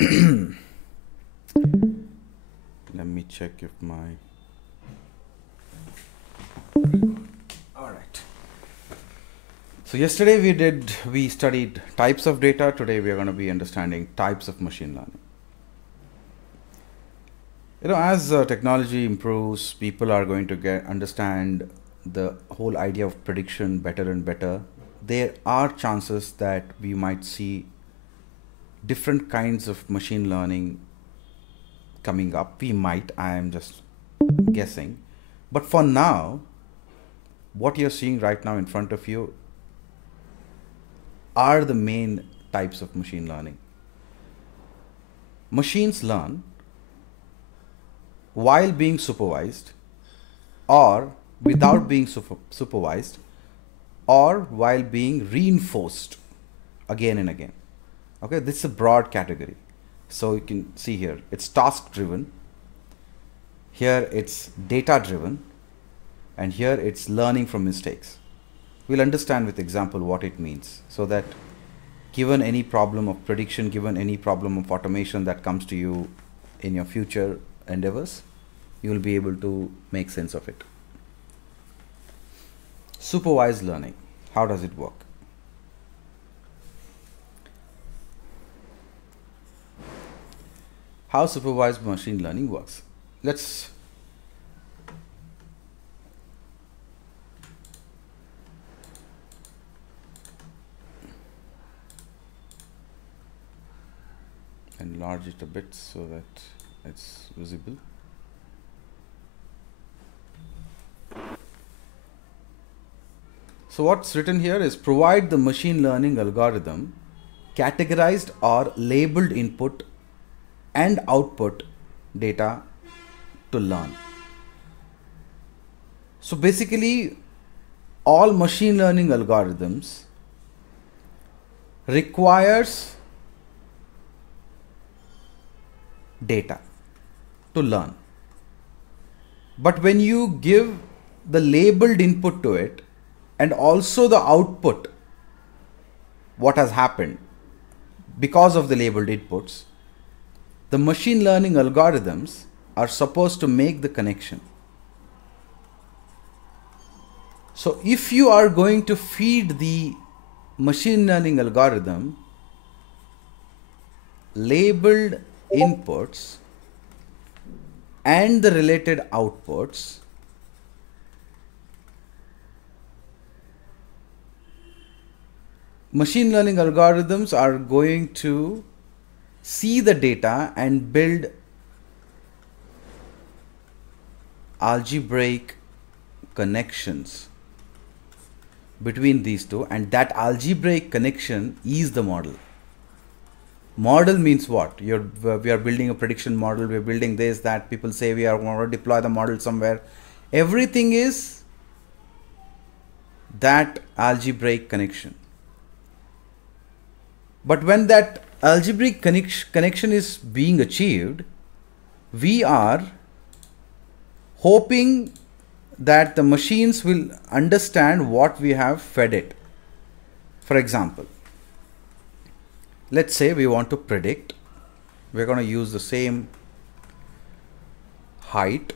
Let me check if my... All right. So yesterday we studied types of data. Today we are going to be understanding types of machine learning. You know, as technology improves, people are going to understand the whole idea of prediction better and better. There are chances that we might see different kinds of machine learning coming up. We might, I am just guessing. But for now, what you're seeing right now in front of you are the main types of machine learning. Machines learn while being supervised, or without being supervised, or while being reinforced again and again. Okay, this is a broad category. So you can see here, it's task driven. Here it's data driven. And here it's learning from mistakes. We'll understand with example what it means, so that given any problem of prediction, given any problem of automation that comes to you in your future endeavors, you will be able to make sense of it. Supervised learning, how does it work? How supervised machine learning works. Let's enlarge it a bit so that it's visible. So what's written here is provide the machine learning algorithm categorized or labeled input and output data to learn. So basically all machine learning algorithms requires data to learn. But when you give the labeled input to it and also the output, what has happened because of the labeled inputs, the machine learning algorithms are supposed to make the connection. So if you are going to feed the machine learning algorithm labeled inputs and the related outputs, machine learning algorithms are going to see the data and build algebraic connections between these two, and that algebraic connection is the model. Model means what? We are building a prediction model, we are building this, that. People say we are going to deploy the model somewhere. Everything is that algebraic connection. But when that algebraic connection is being achieved, we are hoping that the machines will understand what we have fed it. For example, let's say we want to predict, we're going to use the same height,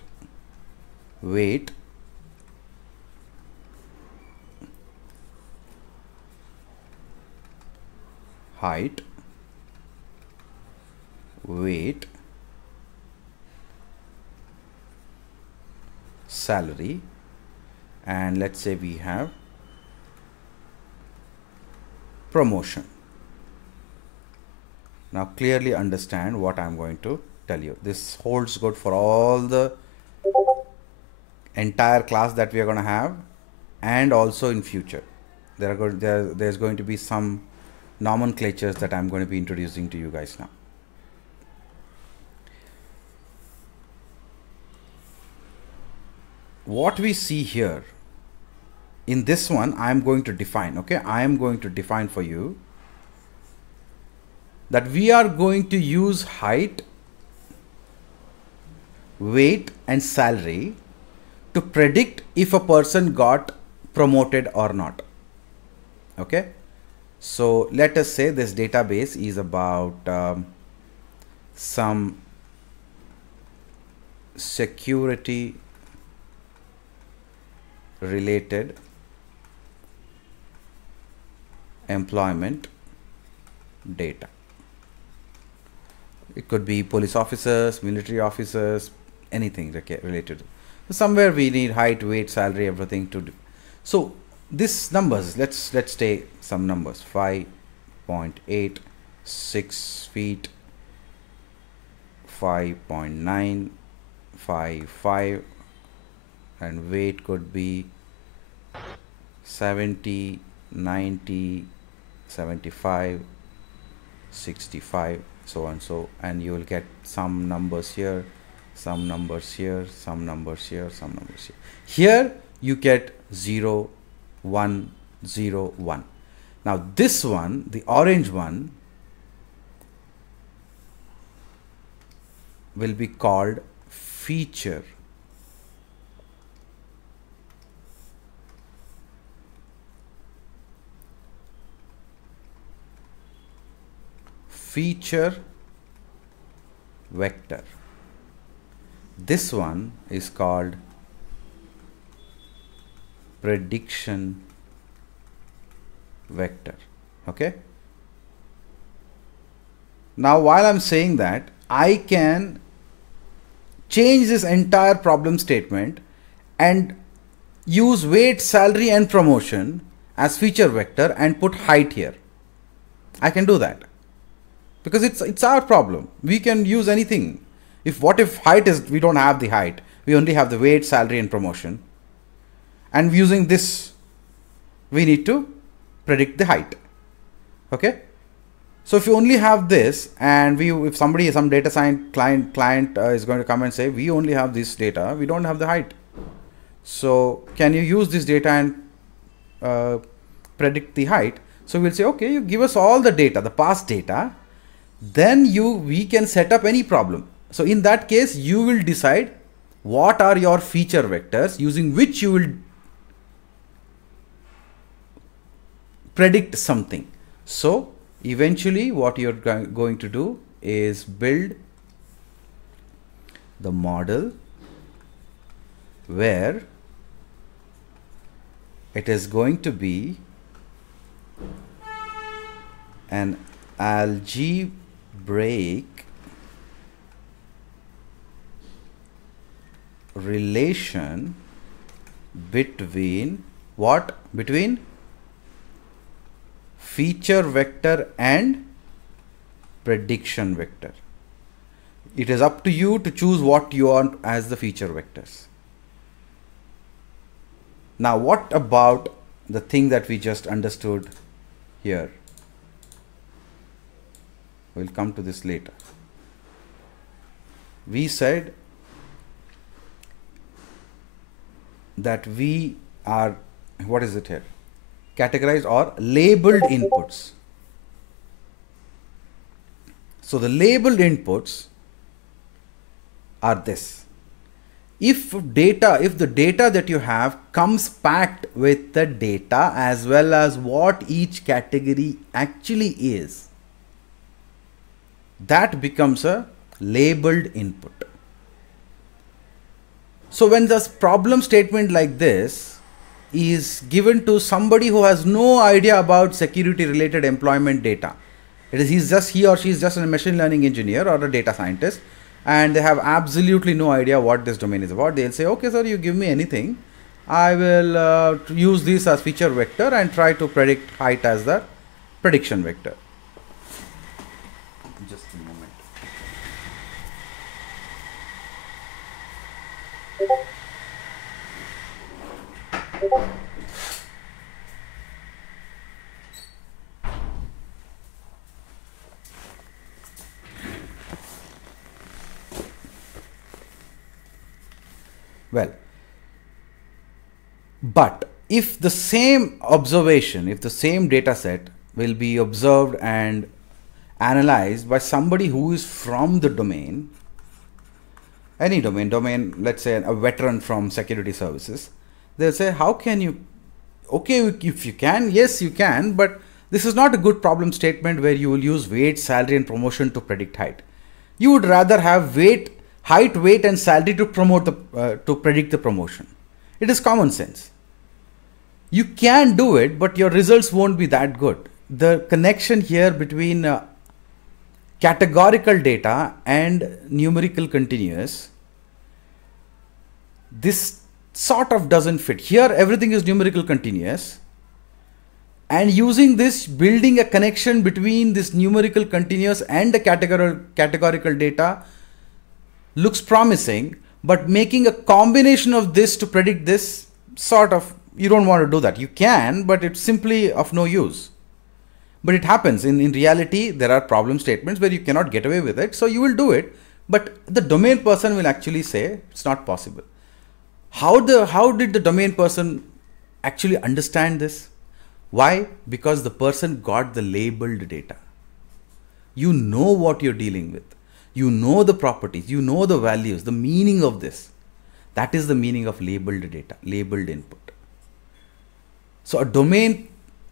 weight, weight, salary, and let's say we have promotion. Now clearly understand what I'm going to tell you. This holds good for all the entire class that we are going to have, and also in future. There's going to be some nomenclatures that I'm going to be introducing to you guys now. What we see here in this one, I'm going to define, okay? I am going to define for you that we are going to use height, weight, and salary to predict if a person got promoted or not. Okay, so let us say this database is about some security related employment data. It could be police officers, military officers, anything related. So somewhere we need height, weight, salary, everything to do. So these numbers, let's take some numbers. 5.8, 6 feet, 5.9, 5, and weight could be 70, 90, 75, 65, so and so, and you will get some numbers here, some numbers here, some numbers here, some numbers here. Here you get 0, 1, 0, 1. Now this one, the orange one, will be called feature. Feature vector. This one is called prediction vector. Okay. Now while I'm saying that, I can change this entire problem statement and use weight, salary and promotion as feature vector and put height here. I can do that because it's our problem. We can use anything. What if height is, we don't have the height, we only have the weight, salary and promotion, and using this we need to predict the height. Okay. So if you only have this, and if some data science client is going to come and say, we only have this data, we don't have the height. So can you use this data and predict the height? So we'll say, okay, you give us all the data, the past data, then we can set up any problem. So in that case, you will decide what are your feature vectors using which you will predict something. So eventually what you're going to do is build the model where it is going to be an algebraic relation between what? Between feature vector and prediction vector. It is up to you to choose what you want as the feature vectors. Now what about the thing that we just understood here? We'll come to this later. We said that we are, what is it here? Categorized or labeled inputs. So the labeled inputs are this. If the data that you have comes packed with the data as well as what each category actually is, that becomes a labeled input. So when this problem statement like this is given to somebody who has no idea about security related employment data, he or she is just a machine learning engineer or a data scientist, and they have absolutely no idea what this domain is about, they'll say, okay sir, you give me anything, I will use this as feature vector and try to predict height as the prediction vector. Just a moment. Well, but if the same observation, if the same data set will be observed and analyzed by somebody who is from the domain, any domain, let's say a veteran from security services, they'll say, how can you, okay, if you can, yes you can, but this is not a good problem statement where you will use weight, salary and promotion to predict height. You would rather have height, weight, and salary to predict the promotion. It is common sense. You can do it, but your results won't be that good. The connection here between categorical data and numerical continuous, this sort of doesn't fit. Here everything is numerical continuous, and using this, building a connection between this numerical continuous and the categorical data looks promising, but making a combination of this to predict this, sort of, you don't want to do that. You can, but it's simply of no use. But it happens. In reality, there are problem statements where you cannot get away with it, so you will do it, but the domain person will actually say it's not possible. How did the domain person actually understand this? Why? Because the person got the labeled data. You know what you're dealing with. You know the properties, you know the values, the meaning of this. That is the meaning of labeled data, labeled input. So a domain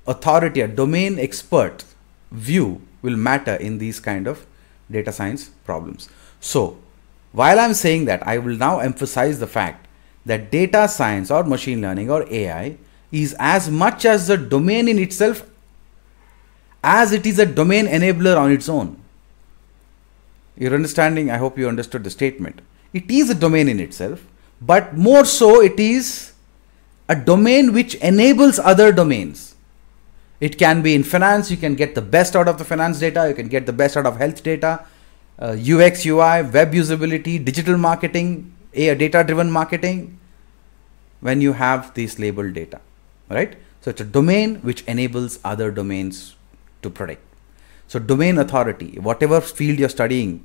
authority, a domain expert view will matter in these kind of data science problems. So while I'm saying that, I will now emphasize the fact that data science or machine learning or AI is as much as a domain in itself as it is a domain enabler on its own. You're understanding? I hope you understood the statement. It is a domain in itself, but more so it is a domain which enables other domains. It can be in finance, you can get the best out of the finance data, you can get the best out of health data, UX, UI, web usability, digital marketing, data-driven marketing, when you have these labeled data, right? So it's a domain which enables other domains to predict. So domain authority, whatever field you're studying,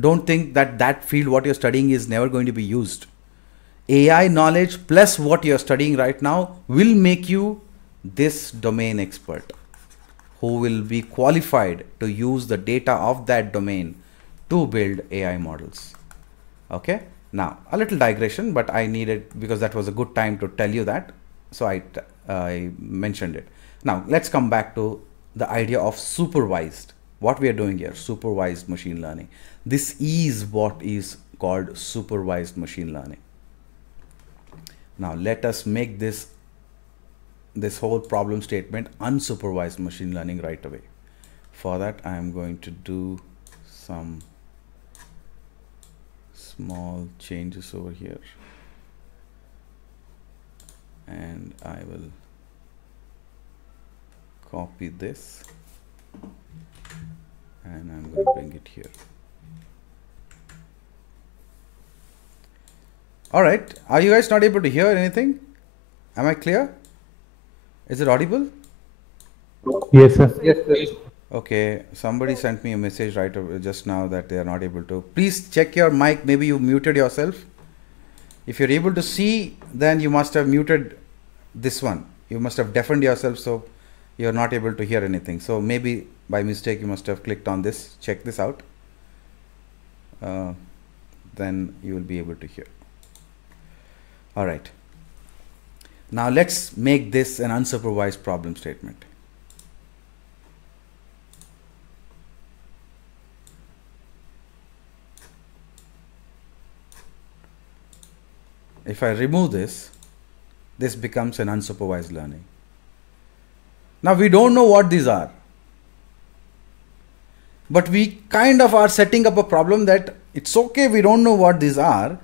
don't think that that field what you're studying is never going to be used. AI knowledge plus what you're studying right now will make you this domain expert who will be qualified to use the data of that domain to build AI models. Okay, now a little digression, but I needed, because that was a good time to tell you that, so I mentioned it. Now let's come back to the idea of supervised. What we are doing here, supervised machine learning. This is what is called supervised machine learning. Now let us make this whole problem statement unsupervised machine learning right away. For that, I am going to do some small changes over here, and I will copy this and I'm going to bring it here. All right, are you guys not able to hear anything? Am I clear? Is it audible? Yes, sir. Yes, sir. Okay, somebody sent me a message right just now that they are not able to. Please check your mic. Maybe you muted yourself. If you're able to see, then you must have muted this one. You must have deafened yourself, so you're not able to hear anything. So maybe by mistake you must have clicked on this. Check this out. Then you will be able to hear. All right. Now let's make this an unsupervised problem statement. If I remove this, this becomes an unsupervised learning. Now we don't know what these are, but we kind of are setting up a problem that it's okay, we don't know what these are,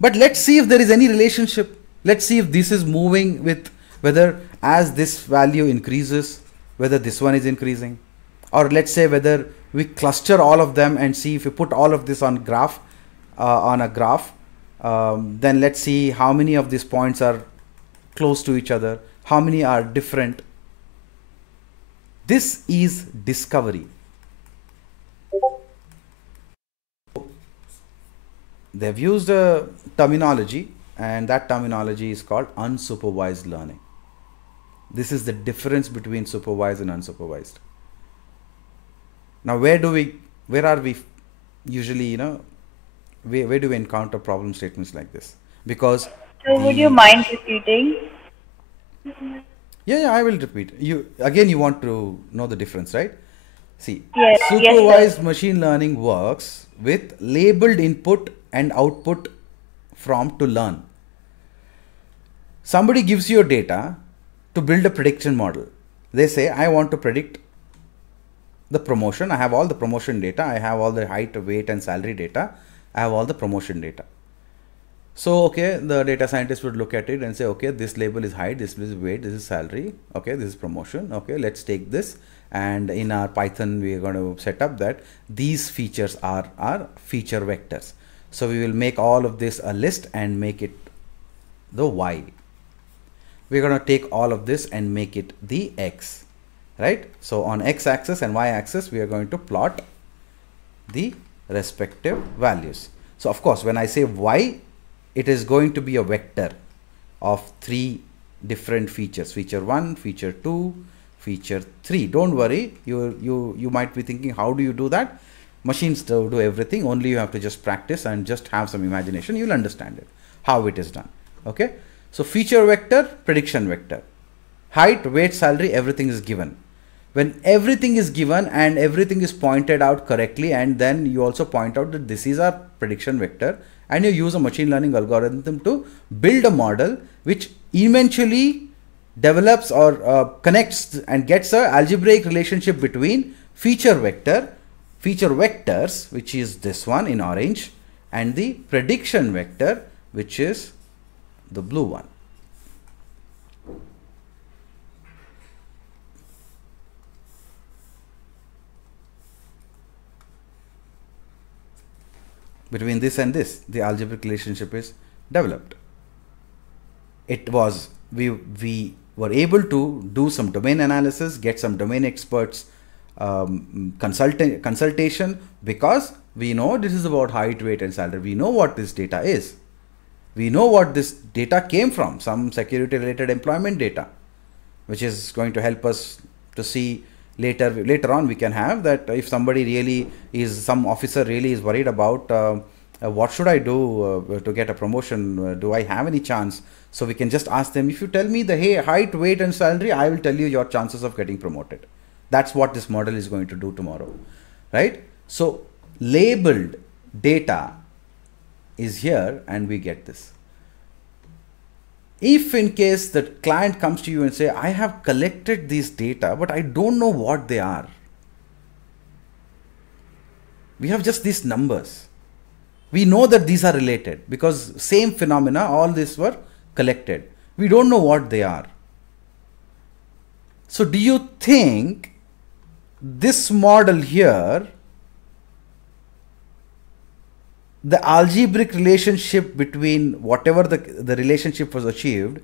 but let's see if there is any relationship. Let's see if this is moving with whether as this value increases, whether this one is increasing, or let's say whether we cluster all of them and see if we put all of this on graph, on a graph, then let's see how many of these points are close to each other, how many are different. This is discovery. They've used a terminology, and that terminology is called unsupervised learning. This is the difference between supervised and unsupervised. Now where are we usually, where do we encounter problem statements like this? Because so would you mind repeating? Yeah, I will repeat. You want to know the difference, right? See, Yes, yes, sir. supervised machine learning works with labeled input and output from to learn. Somebody gives you data to build a prediction model. They say, I want to predict the promotion. I have all the promotion data. I have all the height, weight, and salary data. I have all the promotion data. So, okay, the data scientist would look at it and say, okay, this label is height, this is weight, this is salary, okay, this is promotion, okay, let's take this. And in our Python, we are going to set up that these features are our feature vectors. So we will make all of this a list and make it the Y. We're going to take all of this and make it the X, right? So on X axis and Y axis, we are going to plot the respective values. So of course, when I say Y, it is going to be a vector of 3 different features, feature 1, feature 2, feature 3. Don't worry, you might be thinking, how do you do that? Machines do everything, only you have to just practice and just have some imagination. You'll understand it, how it is done. Okay, so feature vector, prediction vector, height, weight, salary, everything is given. When everything is given and everything is pointed out correctly, and then you also point out that this is our prediction vector, and you use a machine learning algorithm to build a model which eventually develops or connects and gets a algebraic relationship between feature vectors, which is this one in orange, and the prediction vector, which is the blue one. Between this and this, the algebraic relationship is developed. It was, we were able to do some domain analysis, get some domain experts consultation, because we know this is about height, weight, and salary. We know what this data is. We know what this data came from, some security related employment data, which is going to help us to see later on. We can have that if somebody really is, some officer really is worried about what should I do to get a promotion, do I have any chance? So we can just ask them, if you tell me the height, weight, and salary, I will tell you your chances of getting promoted. That's what this model is going to do tomorrow, right? So labeled data is here, and we get this. If in case the client comes to you and say, I have collected these data, but I don't know what they are. We have just these numbers. We know that these are related because same phenomena, all these were collected. We don't know what they are. So do you think this model here, the algebraic relationship between whatever the relationship was achieved,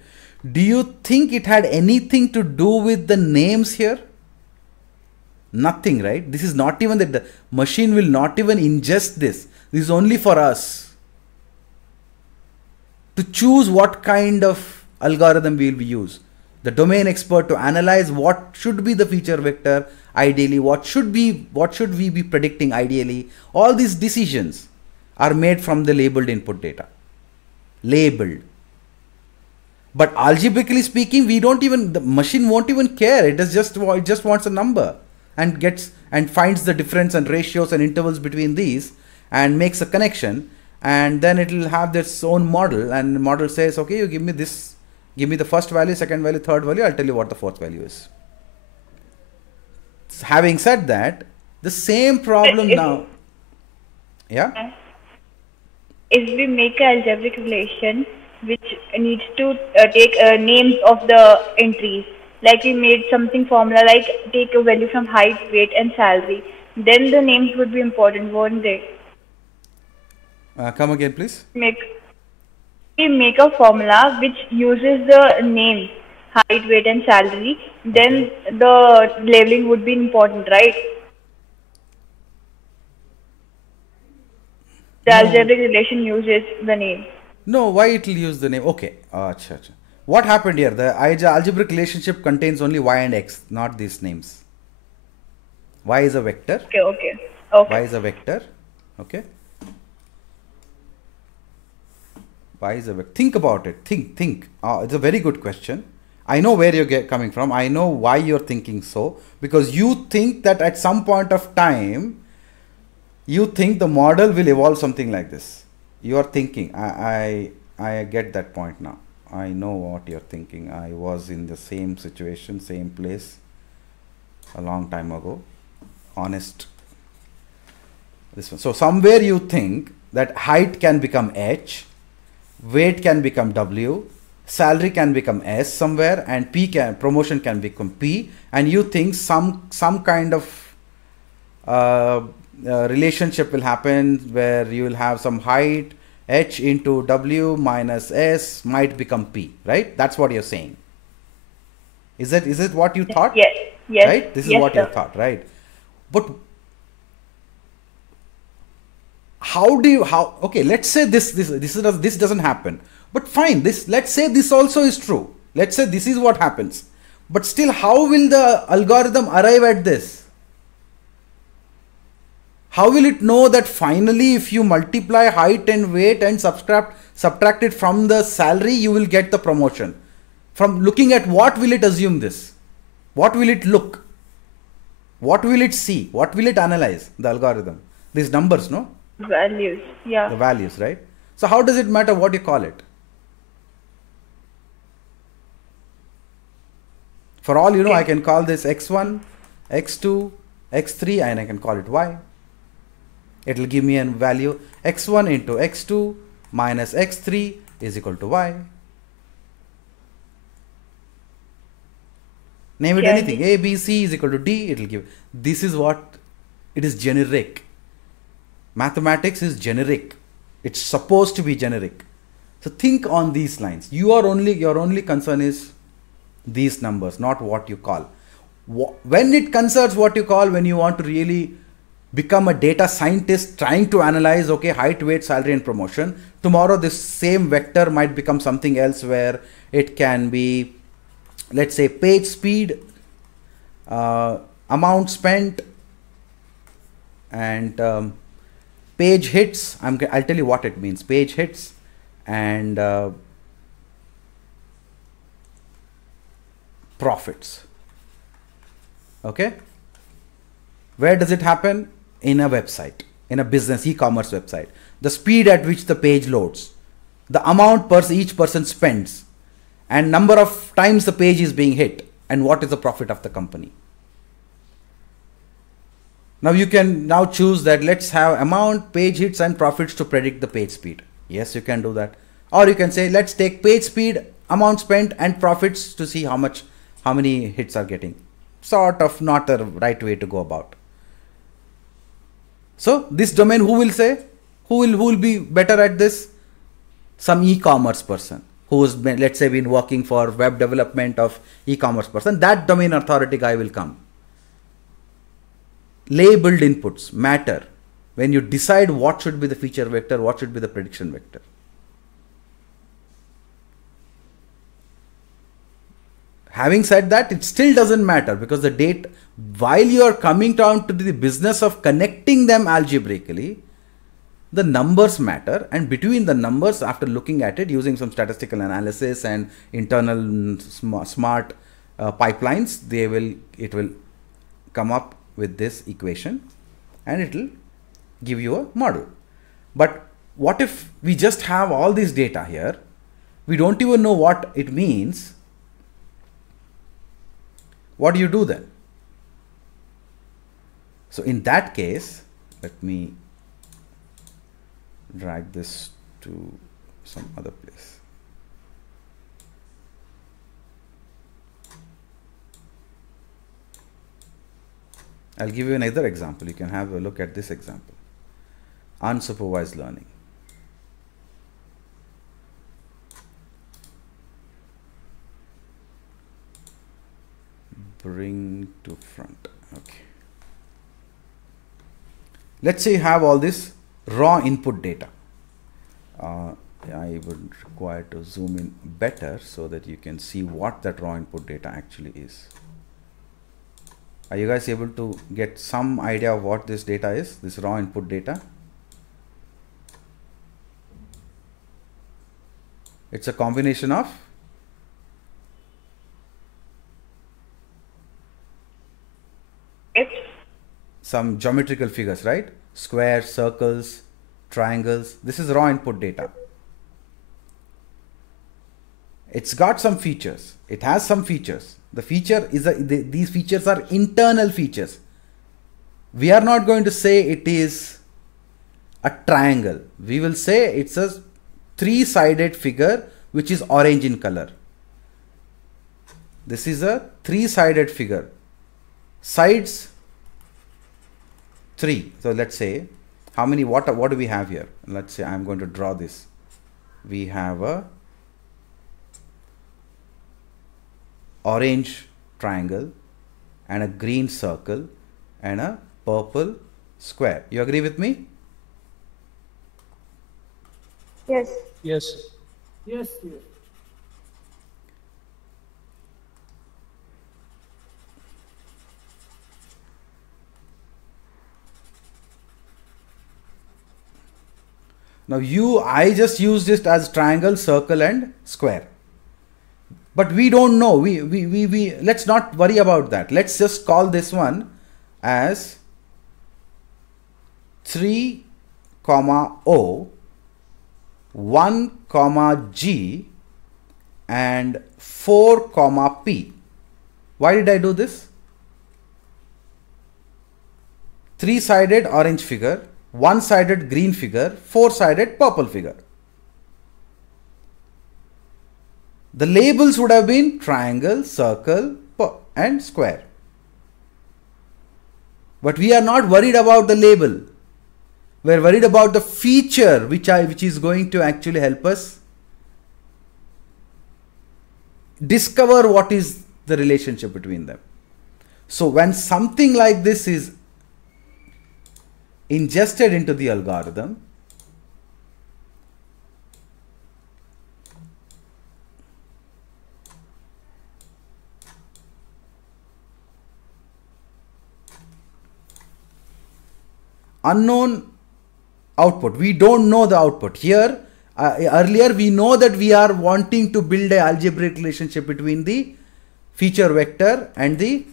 do you think it had anything to do with the names here? Nothing, right? This is not even that the machine will not even ingest this. This is only for us to choose what kind of algorithm we will use. The domain expert to analyze what should be the feature vector ideally, what should we be predicting ideally. All these decisions are made from the labeled input data. Labeled. But algebraically speaking, the machine won't even care. It just wants a number and finds the difference and ratios and intervals between these and makes a connection, and then it will have its own model, and the model says, okay, you give me this, give me the first value, second value, third value, I'll tell you what the fourth value is. Having said that, the same problem now, yeah? If we make an algebraic relation which needs to take names of the entries, like we made something formula like take a value from height, weight, and salary, then the names would be important, won't they? Come again, please. We make a formula which uses the names height, weight, and salary, then the labeling would be important, right? The algebraic relation uses the name. No, why it will use the name? Okay. Achha. What happened here? The algebraic relationship contains only y and x, not these names. Y is a vector. Okay. Y is a vector. Okay. Y is a vector. Think about it. Think. It's a very good question. I know where you're coming from. I know why you're thinking so, because you think that at some point of time, you think the model will evolve something like this. You are thinking. I get that point now. I know what you're thinking. I was in the same situation, same place a long time ago. Honest. This one. So somewhere you think that height can become H, weight can become W, salary can become S somewhere, and promotion can become P, and you think some kind of relationship will happen where you will have some height, H into W minus S might become P, right? That's what you're saying. Is it what you thought? Yes. Yes. Right? This is yes, what sir. you thought, right? But okay, let's say this doesn't happen. But fine, let's say this also is true. Let's say this is what happens. But still, how will the algorithm arrive at this? How will it know that finally if you multiply height and weight and subtract it from the salary, you will get the promotion? From looking at what will it assume this? What will it look? What will it see? What will it analyze? The algorithm. These numbers, no? Values. Yeah. The values, right? So how does it matter what you call it? For all you know, I can call this x1, x2, x3, and I can call it y. It will give me a value x1 into x2 minus x3 is equal to y. Name it anything. A, B, C is equal to D. It will give. This is what it is, generic. Mathematics is generic. It's supposed to be generic. So think on these lines. Your only concern is these numbers, not what you call. When it concerns what you call, when you want to really become a data scientist trying to analyze, okay, height, weight, salary and promotion, tomorrow this same vector might become something else where it can be, let's say, page speed, amount spent, and page hits. I'll tell you what it means. Page hits and profits. Okay. Where does it happen? In a website, in a business e-commerce website. The speed at which the page loads, the amount each person spends, and number of times the page is being hit, and what is the profit of the company. Now you can now choose that let's have amount, page hits and profits to predict the page speed. Yes, you can do that. Or you can say let's take page speed, amount spent and profits to see how many hits are getting. Sort of not the right way to go about. So this domain, who will say? Who will be better at this? Some e-commerce person who's been, let's say, been working for web development of e-commerce person. That domain authority guy will come. Labeled inputs matter when you decide what should be the feature vector, what should be the prediction vector. Having said that, it still doesn't matter because the data, while you are coming down to the business of connecting them algebraically, the numbers matter, and between the numbers, after looking at it using some statistical analysis and internal smart pipelines, it will come up with this equation and it will give you a model. But what if we just have all this data here? We don't even know what it means. What do you do then? So in that case, let me drag this to some other place. I'll give you another example. You can have a look at this example. Unsupervised learning. Bring to front. Okay. Let's say you have all this raw input data. I would require to zoom in better so that you can see what that raw input data actually is. Are you guys able to get some idea of what this data is, this raw input data? It's a combination of some geometrical figures, right? Squares, circles, triangles. This is raw input data. It's got some features. It has some features. The feature is these features are internal features. We are not going to say it is a triangle. We will say it's a three-sided figure which is orange in color. This is a three-sided figure. Sides 3. So let's say how many, what do we have here? Let's say I'm going to draw this. We have a orange triangle and a green circle and a purple square. You agree with me? Yes. Yes. Yes. Yes. Now I just used it as triangle, circle and square. But we don't know. We let's not worry about that. Let's just call this one as 3, O, 1, G and 4, P. Why did I do this? Three-sided orange figure, one-sided green figure, four-sided purple figure. The labels would have been triangle, circle and square. But we are not worried about the label. We are worried about the feature which is going to actually help us discover what is the relationship between them. So when something like this is ingested into the algorithm, unknown output, we don't know the output. Here earlier we know that we are wanting to build a algebraic relationship between the feature vector and the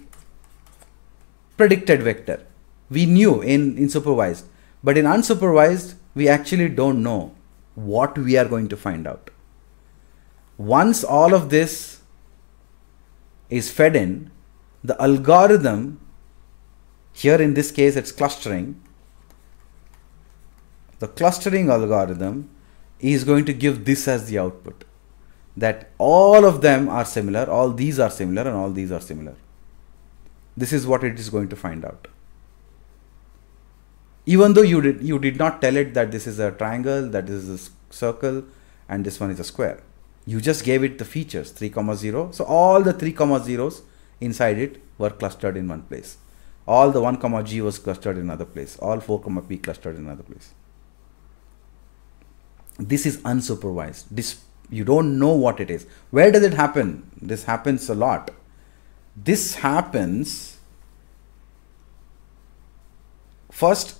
predicted vector. We knew in supervised, but in unsupervised we actually don't know what we are going to find out. Once all of this is fed in, the algorithm, here in this case it's clustering, the clustering algorithm is going to give this as the output, that all of them are similar, all these are similar and all these are similar. This is what it is going to find out. Even though you did not tell it that this is a triangle, that this is a circle and this one is a square. You just gave it the features 3, 0. So all the 3, 0s inside it were clustered in one place. All the 1, G was clustered in another place. All 4, P clustered in another place. This is unsupervised. You don't know what it is. Where does it happen? This happens a lot. This happens first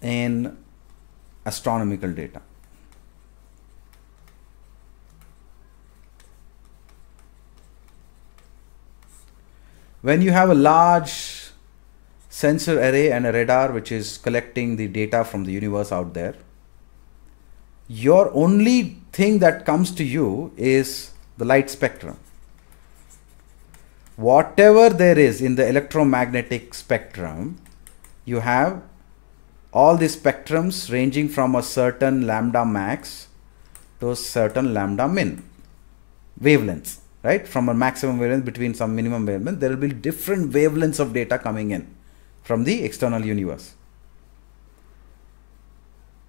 in astronomical data. When you have a large sensor array and a radar which is collecting the data from the universe out there, your only thing that comes to you is the light spectrum. Whatever there is in the electromagnetic spectrum, you have all these spectrums ranging from a certain lambda max to a certain lambda min wavelengths, right? From a maximum wavelength between some minimum wavelength, there will be different wavelengths of data coming in from the external universe.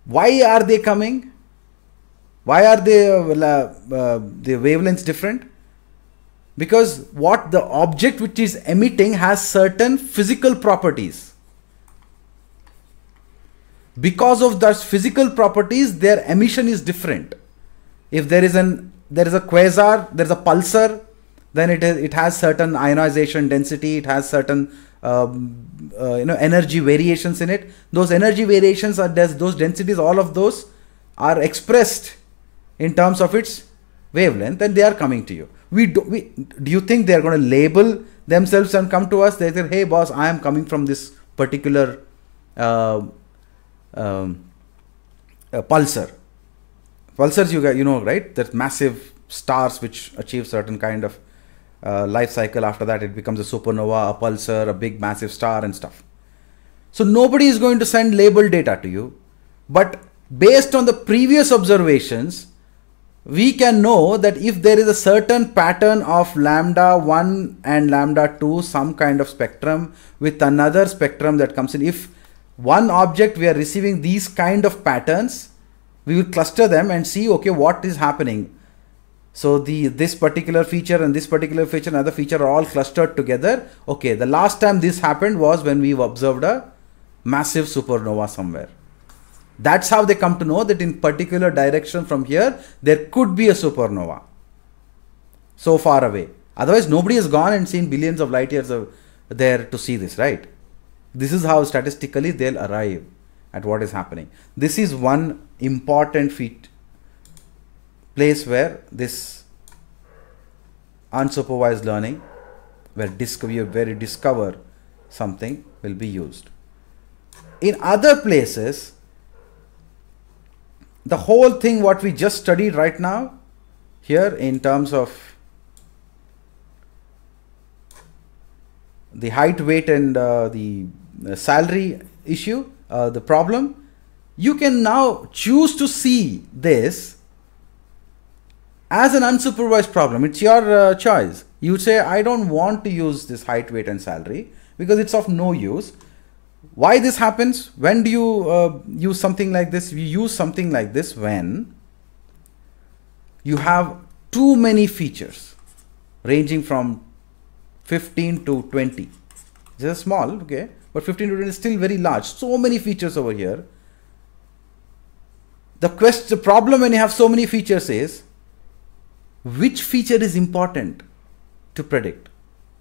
Why are they coming? Why are the wavelengths different? Because what the object which is emitting has certain physical properties. Because of those physical properties, their emission is different. If there is a quasar, there is a pulsar, then it has certain ionization density, it has certain energy variations in it. Those energy variations are those densities, all of those are expressed in terms of its wavelength, and they are coming to you. Do you think they are going to label themselves and come to us? They say, hey boss, I am coming from this particular pulsar. Pulsars, you know, right? There's massive stars which achieve certain kind of life cycle. After that, it becomes a supernova, a pulsar, a big massive star and stuff. So nobody is going to send labeled data to you, but based on the previous observations, we can know that if there is a certain pattern of lambda 1 and lambda 2, some kind of spectrum with another spectrum that comes in, if one object we are receiving these kind of patterns, we will cluster them and see, okay, what is happening. So this particular feature and this particular feature and other feature are all clustered together. Okay, the last time this happened was when we observed a massive supernova somewhere. That's how they come to know that in particular direction from here, there could be a supernova so far away. Otherwise, nobody has gone and seen billions of light years there to see this, right? This is how statistically they'll arrive at what is happening. This is one important place where this unsupervised learning, where you discover something, will be used. In other places, the whole thing what we just studied right now here in terms of the height, weight and the salary issue, the problem, you can now choose to see this as an unsupervised problem. It's your choice. You would say, I don't want to use this height, weight and salary because it's of no use. Why this happens? When do you use something like this? You use something like this when you have too many features ranging from 15 to 20. Just small, okay, but 15 to 20 is still very large. So many features over here. The problem when you have so many features is, which feature is important to predict?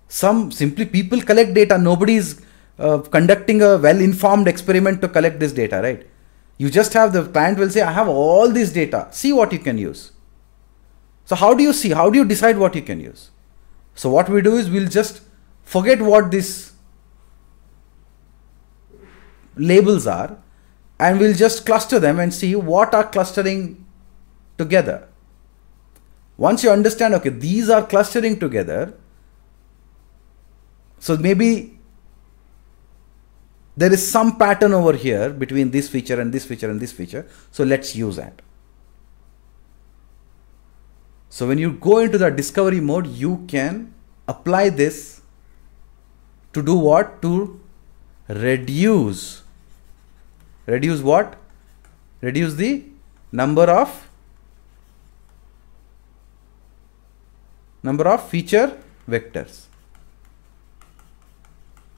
Simply people collect data. Nobody is conducting a well-informed experiment to collect this data, right? You just have the client will say, I have all this data. See what you can use. So how do you see? How do you decide what you can use? So what we do is we'll just forget what these labels are and we'll just cluster them and see what are clustering together. Once you understand, okay, these are clustering together. So maybe there is some pattern over here between this feature and this feature and this feature. So let's use that. So when you go into the discovery mode, you can apply this to do what? To reduce what? Reduce the number of feature vectors.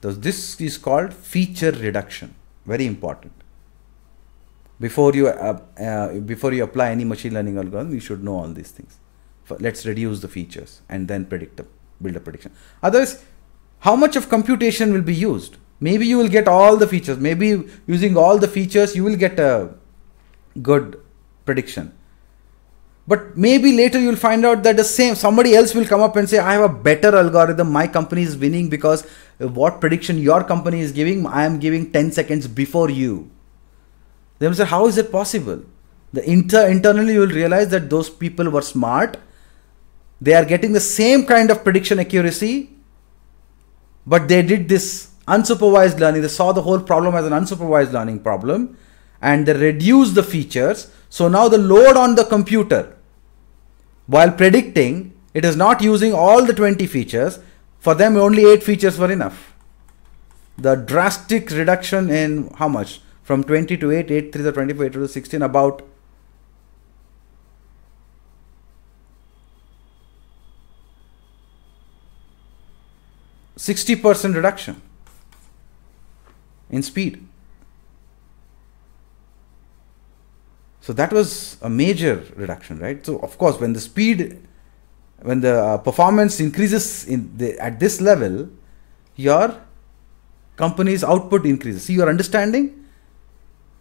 So this is called feature reduction. Very important. Before you apply any machine learning algorithm, you should know all these things. Let's reduce the features and then build a prediction. Otherwise, how much of computation will be used? Maybe you will get all the features. Maybe using all the features, you will get a good prediction. But maybe later you'll find out that somebody else will come up and say, I have a better algorithm. My company is winning because what prediction your company is giving, I am giving 10 seconds before you. They will say, how is it possible? Internally you will realize that those people were smart. They are getting the same kind of prediction accuracy, but they did this unsupervised learning. They saw the whole problem as an unsupervised learning problem and they reduced the features. So now the load on the computer while predicting, it is not using all the 20 features. For them, only 8 features were enough. The drastic reduction in how much? From 20 to 8, 8 3 to 24, 8 to 16, about 60% reduction in speed. So that was a major reduction, right? So of course, when the performance increases at this level, your company's output increases. See, your understanding?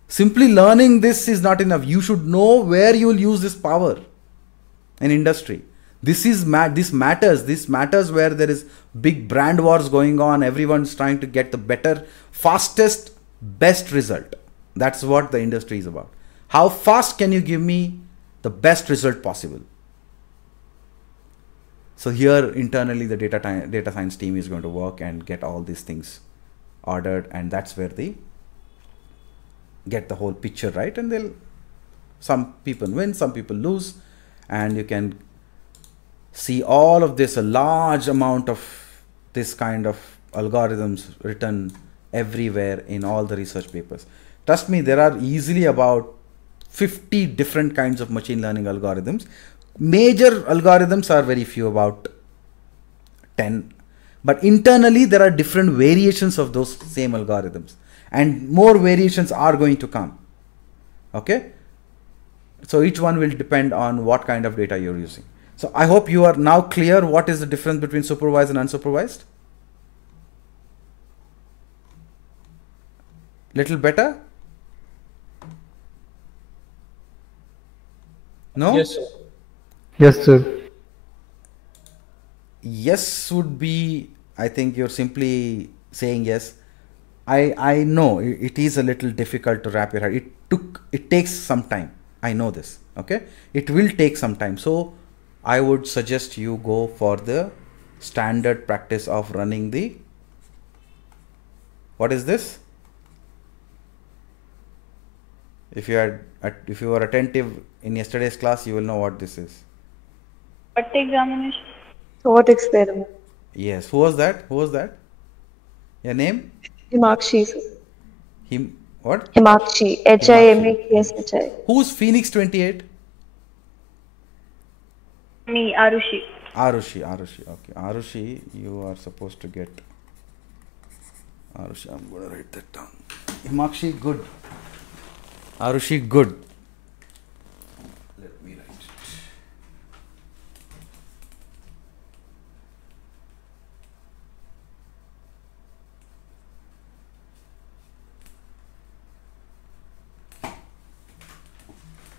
Simply learning this is not enough. You should know where you will use this power in industry. This matters. This matters where there is big brand wars going on. Everyone's trying to get the better, fastest, best result. That's what the industry is about. How fast can you give me the best result possible? So here internally the data science team is going to work and get all these things ordered, and that's where they get the whole picture right, and some people win, some people lose, and you can see all of this, a large amount of this kind of algorithms written everywhere in all the research papers. Trust me, there are easily about 50 different kinds of machine learning algorithms. Major algorithms are very few, about 10. But internally, there are different variations of those same algorithms. And more variations are going to come. Okay? So each one will depend on what kind of data you're using. So I hope you are now clear what is the difference between supervised and unsupervised. Little better? No? Yes, sir. Yes, sir. Yes would be, I think you're simply saying yes. I know it is a little difficult to wrap your head. It takes some time. I know this. Okay? It will take some time. So I would suggest you go for the standard practice of running the, what is this? If you were attentive in yesterday's class, you will know what this is. What examination? Thought experiment. Yes. Who was that? Who was that? Your name? Himakshi. What? Himakshi. Himakshi. Who's Phoenix 28? Me, Arushi. Arushi. Okay. Arushi, you are supposed to get. Arushi, I'm going to write that down. Himakshi, good. Arushi, good. Let me write it.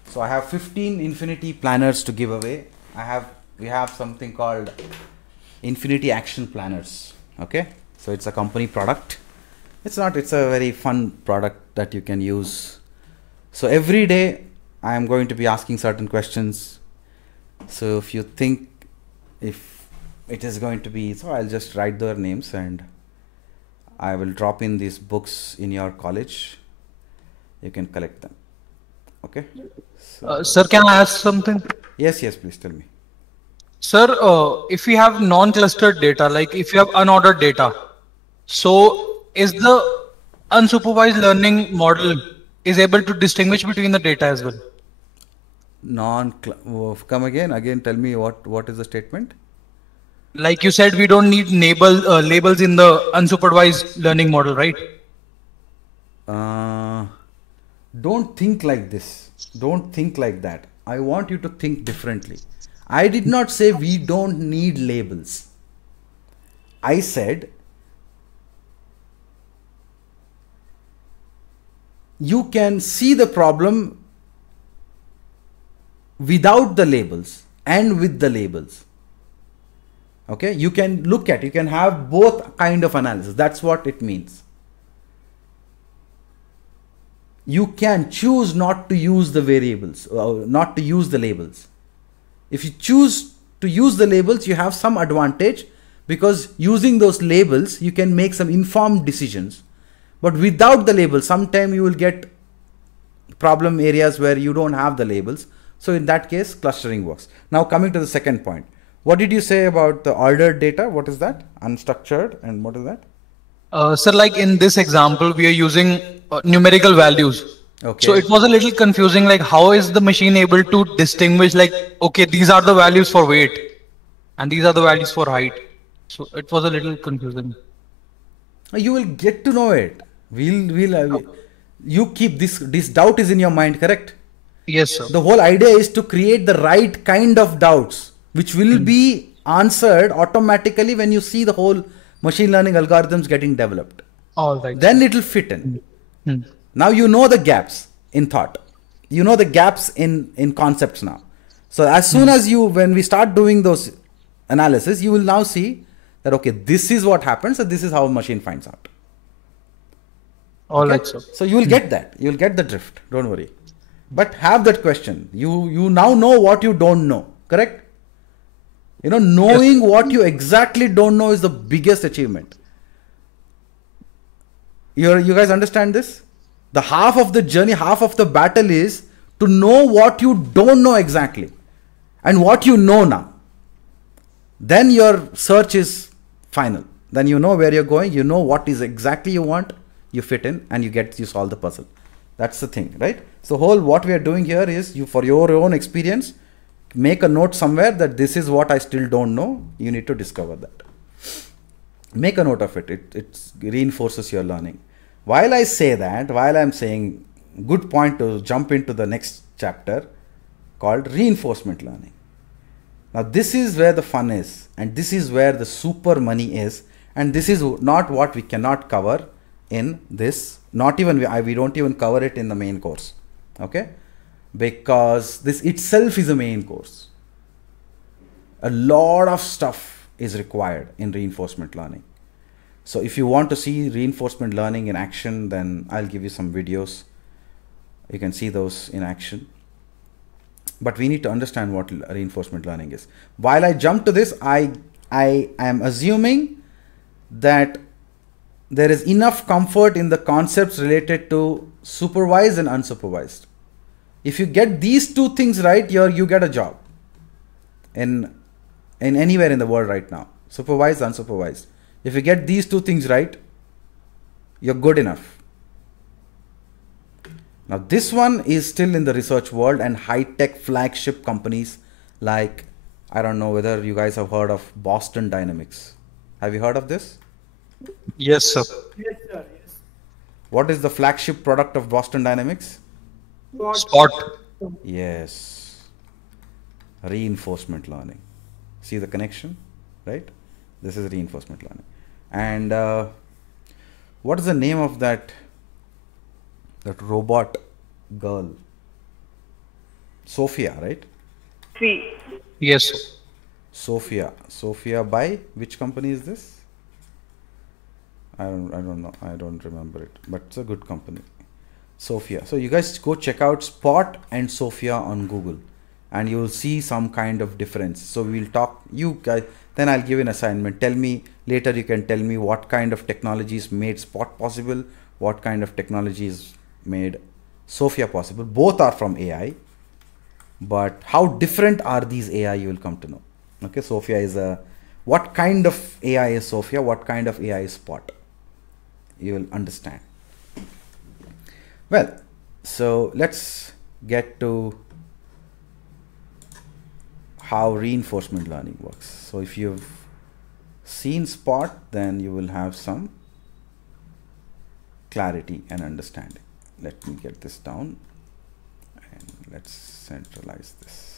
So I have 15 Infinity planners to give away. We have something called Infinity Action Planners. Okay, so it's a company product. It's a very fun product that you can use. So every day I am going to be asking certain questions. So if you think if it is going to be, so I'll just write their names and I will drop in these books in your college. You can collect them. Okay. So, Sir, can I ask something? yes, please tell me. Sir, if we have non-clustered data, like if you have unordered data, so is the unsupervised learning model is able to distinguish between the data as well? Come again tell me what is the statement? Like you said, we don't need labels in the unsupervised learning model, right? Don't think like this. Don't think like that. I want you to think differently. I did not say we don't need labels. I said you can see the problem without the labels and with the labels. Okay, you can have both kind of analysis. That's what it means. You can choose not to use the variables, not to use the labels. If you choose to use the labels, you have some advantage because using those labels, you can make some informed decisions. But without the labels, sometimes you will get problem areas where you don't have the labels. So in that case, clustering works. Now coming to the second point. What did you say about the ordered data? What is that? Unstructured, and what is that? Sir, like in this example, we are using numerical values. Okay. So it was a little confusing, like how is the machine able to distinguish, like, okay, these are the values for weight and these are the values for height. So it was a little confusing. You will get to know it. You keep this doubt is in your mind, correct? Yes, sir. The whole idea is to create the right kind of doubts, which will be answered automatically when you see the whole machine learning algorithms getting developed. All right. Then it will fit in. Now you know the gaps in thought. You know the gaps in concepts now. So as soon as when we start doing those analysis, you will now see that, okay, this is what happens, and this is how a machine finds out. All Okay? right, sir. So you will get that. You will get the drift. Don't worry. But have that question. You now know what you don't know. Correct? You know, knowing what you exactly don't know is the biggest achievement. You guys understand this? The half of the journey, half of the battle is to know what you don't know exactly and what you know now. Then your search is final. Then you know where you're going, you know what is exactly you want, you fit in, and you solve the puzzle. That's the thing, right? So what we are doing here is, you, for your own experience, make a note somewhere that this is what I still don't know. You need to discover that. Make a note of it. It reinforces your learning. While I say that, while I'm saying, good point to jump into the next chapter called reinforcement learning. Now this is where the fun is, and this is where the super money is, and this is not what we cannot cover in this, not even we don't even cover it in the main course, okay? Because this itself is a main course. A lot of stuff is required in reinforcement learning. So if you want to see reinforcement learning in action, then I'll give you some videos. You can see those in action. But we need to understand what reinforcement learning is. While I jump to this, I am assuming that there is enough comfort in the concepts related to supervised and unsupervised. If you get these two things right, you get a job in anywhere in the world right now. Supervised, unsupervised. If you get these two things right, you're good enough. Now this one is still in the research world, and high-tech flagship companies like, I don't know whether you guys have heard of Boston Dynamics. Have you heard of this? Yes, sir. Yes, sir. Yes. What is the flagship product of Boston Dynamics? Spot. Yes. Reinforcement learning. See the connection, right? This is reinforcement learning. And what is the name of that robot girl? Sophia, right? Yes, sir. Sophia. Sophia by which company is this? I don't know. I don't remember it, but it's a good company. Sophia. So you guys go check out Spot and Sophia on Google, and you will see some kind of difference. So we'll talk, you guys, then I'll give an assignment. Tell me later, you can tell me what kind of technologies made Spot possible, what kind of technologies made Sophia possible. Both are from AI, but how different are these AI, you will come to know. Okay, Sophia is what kind of AI is Sophia, what kind of AI is Spot, you will understand. Well, so let's get to how reinforcement learning works. So if you've seen Spot, then you will have some clarity and understanding. Let me get this down and let's centralize this.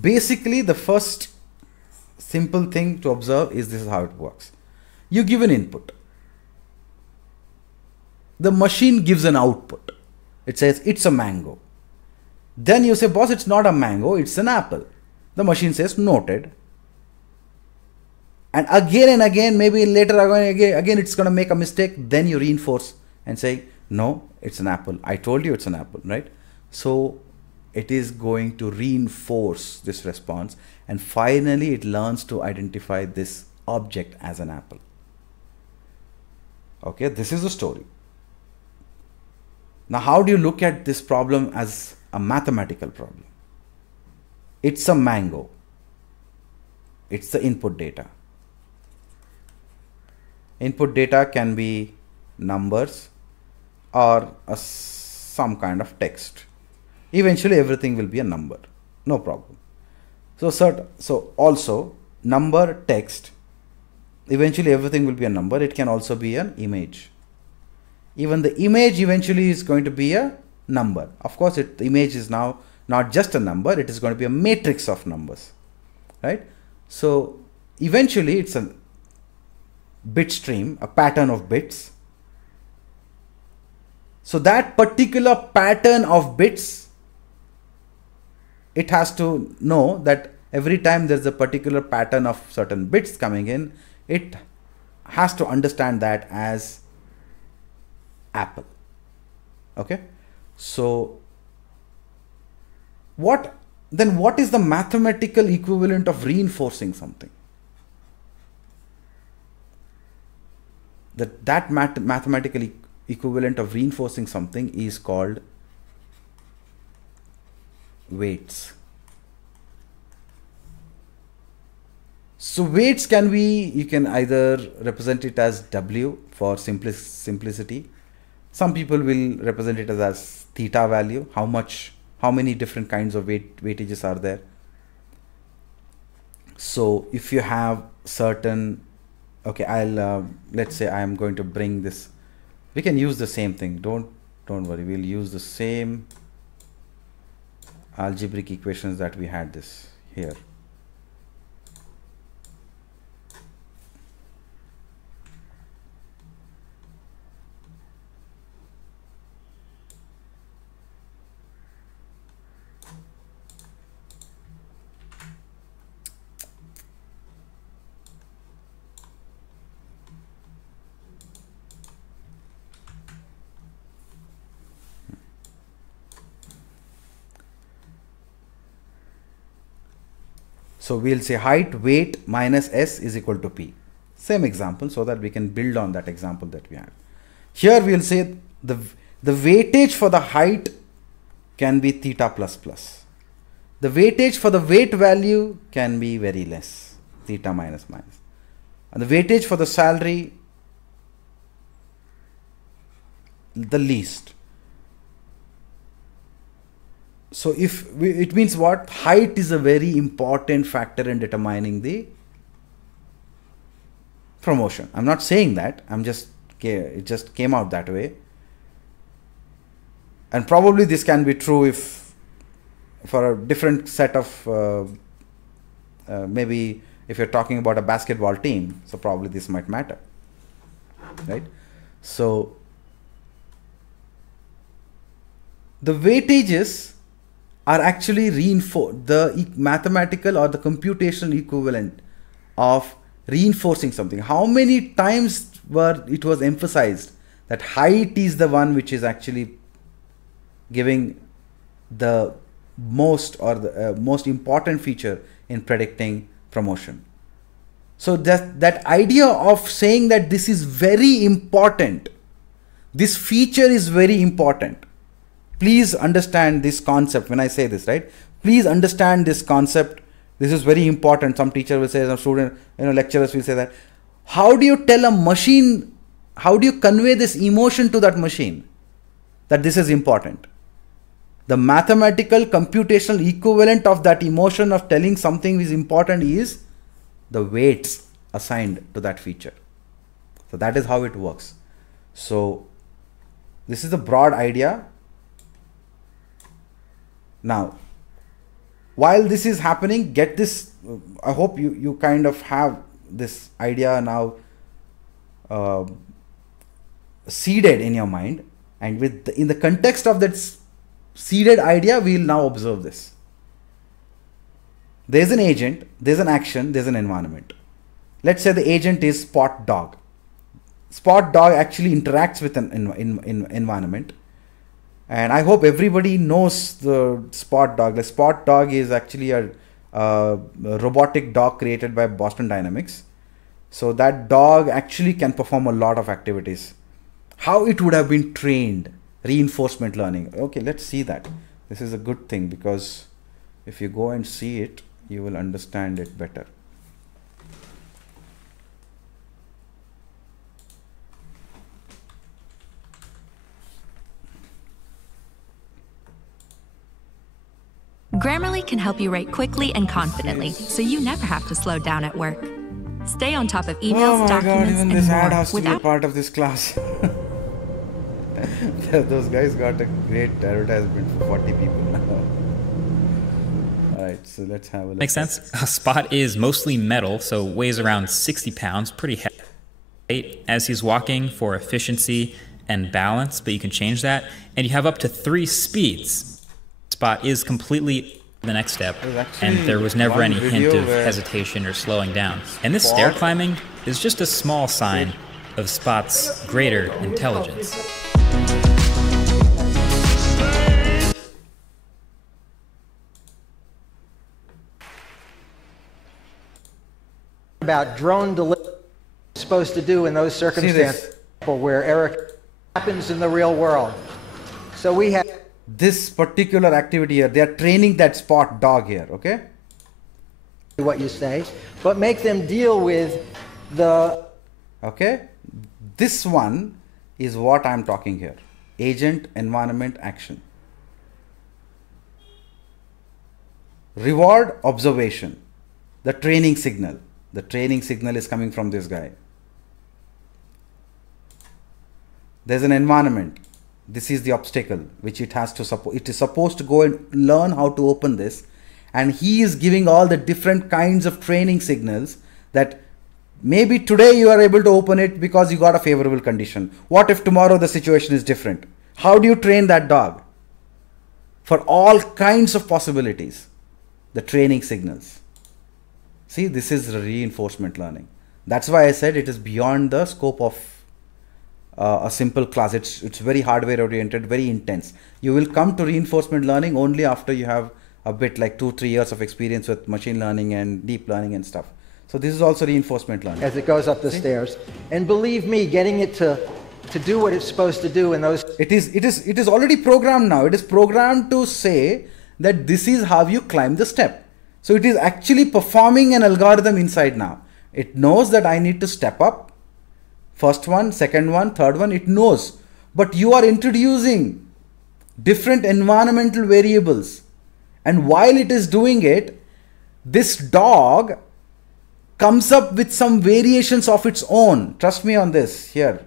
Basically, the first simple thing to observe is this is how it works. You give an input. The machine gives an output. It says it's a mango. Then you say, boss, it's not a mango, it's an apple. The machine says noted. And again, maybe later again it's going to make a mistake. Then you reinforce and say, no, it's an apple. I told you it's an apple, right? So it is going to reinforce this response, and finally it learns to identify this object as an apple. Okay, this is the story. Now, how do you look at this problem as a mathematical problem? It's a mango. It's the input data. Input data can be numbers or some kind of text. Eventually everything will be a number, no problem. So also number, text, eventually everything will be a number. It can also be an image. Even the image eventually is going to be a number. Of course, the image is now not just a number, it is going to be a matrix of numbers, right? So eventually bit stream, a pattern of bits. So that particular pattern of bits, it has to know that every time there's a particular pattern of certain bits coming in, it has to understand that as apple. Okay, so what is the mathematical equivalent of reinforcing something? That mathematical equivalent of reinforcing something is called weights. So weights can be, you can either represent it as W for simplicity. Some people will represent it as theta value, how many different kinds of weightages are there. So if you have certain, okay, let's say I am going to bring this, we can use the same thing, don't worry, we'll use the same algebraic equations that we had this here. So we'll say height weight minus S is equal to P. Same example, so that we can build on that example that we had. Here we'll say the weightage for the height can be theta plus plus. The weightage for the weight value can be very less, theta minus minus. And the weightage for the salary, the least. So it means what? Height is a very important factor in determining the promotion. I'm not saying that, it just came out that way. And probably this can be true if for a different set of, maybe if you're talking about a basketball team, so probably this might matter, right? So the weightages are actually the mathematical or the computational equivalent of reinforcing something. How many times it was emphasized that height is the one which is actually giving the most or the most important feature in predicting promotion. So that idea of saying that this is very important, this feature is very important. Please understand this concept when I say this, right? Please understand this concept. This is very important. Some teacher will say, some student, lecturers will say that. How do you tell a machine, how do you convey this emotion to that machine that this is important? The mathematical computational equivalent of that emotion of telling something is important is the weights assigned to that feature. So that is how it works. So this is the broad idea. Now, while this is happening, get this, I hope you kind of have this idea now seeded in your mind, and in the context of that seeded idea, we will now observe this. There's an agent, there's an action, there's an environment. Let's say the agent is Spot Dog. Spot Dog actually interacts with an environment. And I hope everybody knows the Spot Dog. The Spot Dog is actually a robotic dog created by Boston Dynamics. So that dog actually can perform a lot of activities. How it would have been trained, reinforcement learning. Okay, let's see that. This is a good thing because if you go and see it, you will understand it better. Grammarly can help you write quickly and confidently, so you never have to slow down at work. Stay on top of emails, documents, even and this ad more has to be a without part of this class. Those guys got a great advertisement for 40 people. Alright, so let's have a look. Makes sense. Spot is mostly metal, so weighs around 60 pounds, pretty heavy. as he's walking for efficiency and balance, but you can change that. And you have up to 3 speeds. Spot is completely the next step, and there was never any hint of hesitation or slowing down. And this stair climbing is just a small sign of Spot's greater intelligence. About drone delivery supposed to do in those circumstances where Eric happens in the real world. So we have this particular activity here. They are training that Spot dog here. Okay. What you say, but make them deal with the. Okay. This one is what I'm talking here. Agent, environment, action. Reward, observation. The training signal. The training signal is coming from this guy. There's an environment. This is the obstacle which it has to support. It is supposed to go and learn how to open this. And he is giving all the different kinds of training signals that maybe today you are able to open it because you got a favorable condition. What if tomorrow the situation is different? How do you train that dog? For all kinds of possibilities. The training signals. See, this is reinforcement learning. That's why I said it is beyond the scope of a simple class. It's very hardware oriented, very intense. You will come to reinforcement learning only after you have a bit like 2-3 years of experience with machine learning and deep learning and stuff. So this is also reinforcement learning. As it goes up the stairs. And believe me, getting it to do what it's supposed to do in those. It is already programmed now. It is programmed to say that this is how you climb the step. So it is actually performing an algorithm inside now. It knows that I need to step up. First one, second one, third one, it knows. But you are introducing different environmental variables. And while it is doing it, this dog comes up with some variations of its own. Trust me on this here.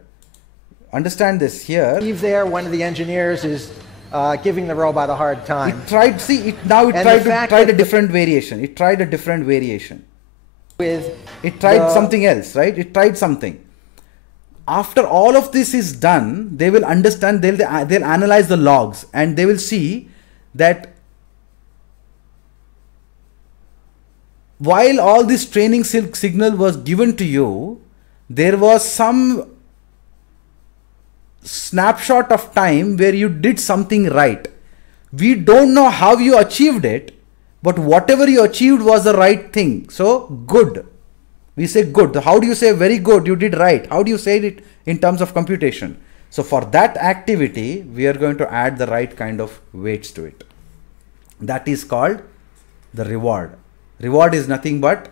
Understand this here. There, one of the engineers is giving the robot a hard time. It tried, see, it tried a different variation. It tried a different variation. It tried something else, right? It tried something. After all of this is done, they will understand, they'll analyze the logs and they will see that while all this training signal was given to you, there was some snapshot of time where you did something right. We don't know how you achieved it, but whatever you achieved was the right thing. So good. We say good. How do you say very good? You did right. How do you say it in terms of computation? So for that activity, we are going to add the right kind of weights to it. That is called the reward. Reward is nothing but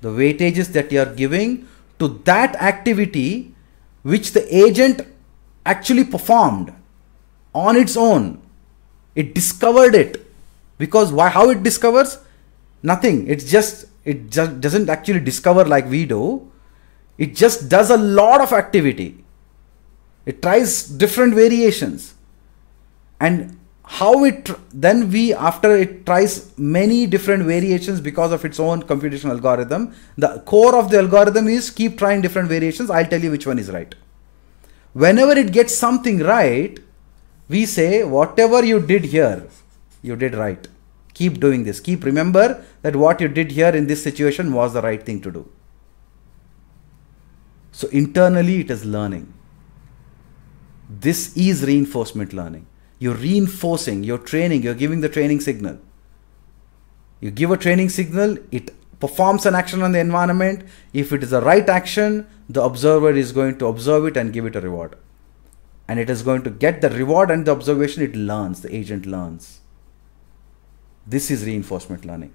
the weightages that you are giving to that activity which the agent actually performed on its own. It discovered it. Because why? How it discovers? Nothing. It just doesn't actually discover like we do. It just does a lot of activity. It tries different variations. And how after it tries many different variations because of its own computational algorithm, the core of the algorithm is keep trying different variations. I'll tell you which one is right. Whenever it gets something right, we say whatever you did here, you did right. Keep doing this. Keep remember that what you did here in this situation was the right thing to do. So internally it is learning. This is reinforcement learning. You're reinforcing, you're training, you're giving the training signal. You give a training signal, it performs an action on the environment. If it is the right action, the observer is going to observe it and give it a reward. And it is going to get the reward and the observation, it learns, the agent learns. This is reinforcement learning.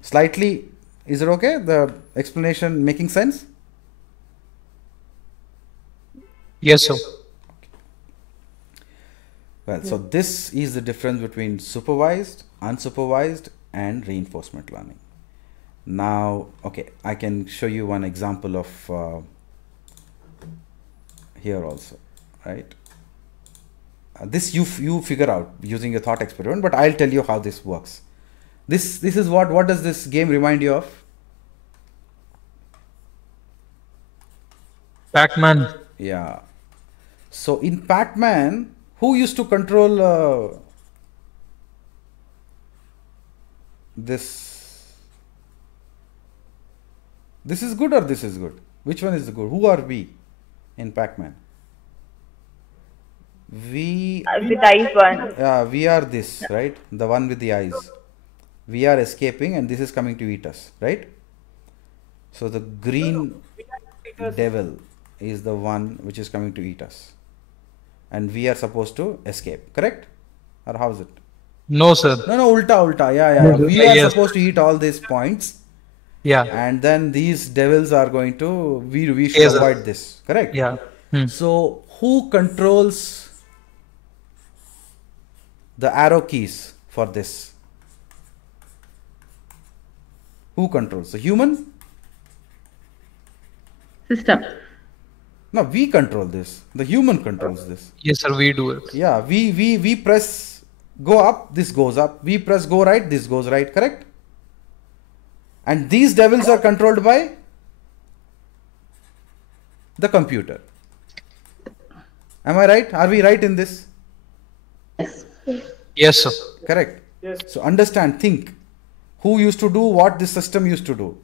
Slightly, is it okay? The explanation making sense? Yes, sir. Well, so this is the difference between supervised, unsupervised, and reinforcement learning. Now, okay, I can show you one example of here also, right? This you figure out using a thought experiment, but I'll tell you how this works. This is what does this game remind you of? Pac-Man. Yeah. So in Pac-Man, who used to control this? This is good or this is good? Which one is good? Who are we in Pac-Man? We The dice one. we are this, right? The one with the eyes. We are escaping and this is coming to eat us, right? So the green devil is the one which is coming to eat us. And we are supposed to escape, correct? Or how is it? No, sir. No, ulta. Yeah. We are Yes. supposed to eat all these points. Yeah. And then these devils are going to, we should Yes, sir. avoid this, correct? Yeah. So who controls the arrow keys for this? Who controls? The human? System. No, we control this. The human controls this. Yes, sir. We do it. Yeah, we press go up, this goes up. We press go right, this goes right, correct? And these devils are controlled by the computer. Am I right? Are we right in this? Yes. Yes, sir. Correct. So understand, think. Who used to do what this system used to do?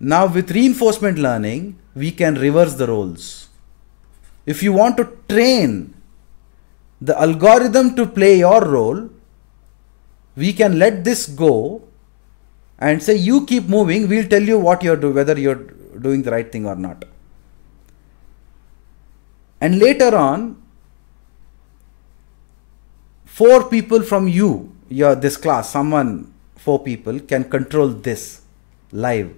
Now with reinforcement learning, we can reverse the roles. If you want to train the algorithm to play your role, we can let this go and say you keep moving, we'll tell you what you're doing, whether you're doing the right thing or not. And later on, 4 people from this class, 4 people can control this live.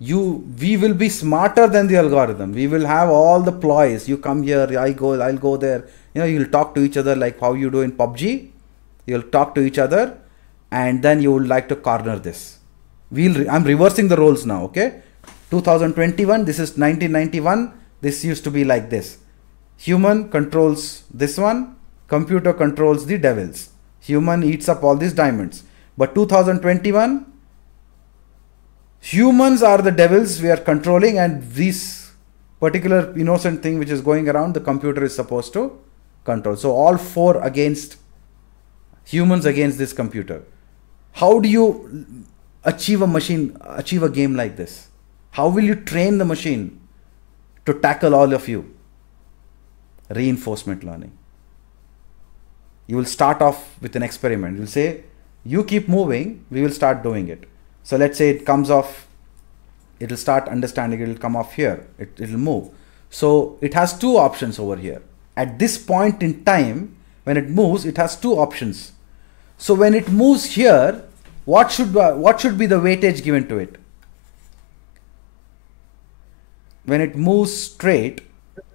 We will be smarter than the algorithm. We will have all the ploys. You come here, I'll go there. You'll talk to each other like how you do in PUBG. You'll talk to each other and then you would like to corner this. I'm reversing the roles now, okay? 2021, this is 1991. This used to be like this. Human controls this one. Computer controls the devils. Human eats up all these diamonds. But 2021, humans are the devils we are controlling, and this particular innocent thing which is going around, the computer is supposed to control. So all 4 against humans against this computer. How do you achieve a game like this? How will you train the machine to tackle all of you? Reinforcement learning. You will start off with an experiment. You'll say, you keep moving, we will start doing it. So let's say it comes off, it will start understanding, it will come off here, it will move. So it has 2 options over here. At this point in time, when it moves, it has 2 options. So when it moves here, what should be the weightage given to it? When it moves straight,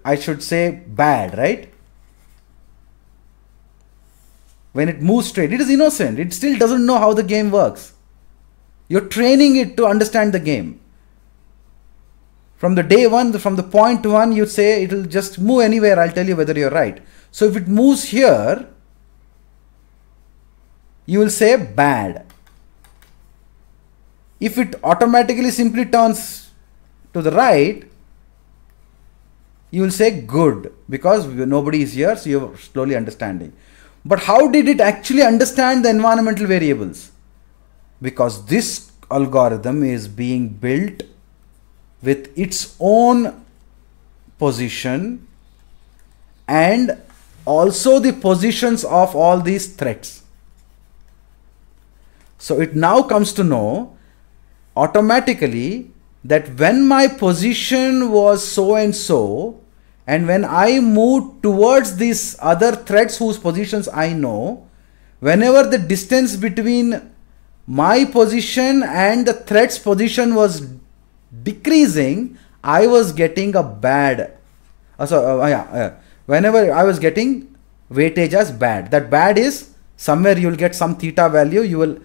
I should say bad, right? When it moves straight, it is innocent. It still doesn't know how the game works. You're training it to understand the game. From the day 1, from the point 1, you say it will just move anywhere. I'll tell you whether you're right. So if it moves here, you will say bad. If it automatically simply turns to the right, you will say good, because nobody is here, so you're slowly understanding. But how did it actually understand the environmental variables? Because this algorithm is being built with its own position and also the positions of all these threats. So it now comes to know automatically that when my position was so and so, and when I moved towards these other threats whose positions I know, whenever the distance between my position and the threat's position was decreasing, I was getting a bad. Whenever I was getting weightage as bad, that bad is somewhere you will get some theta value. You will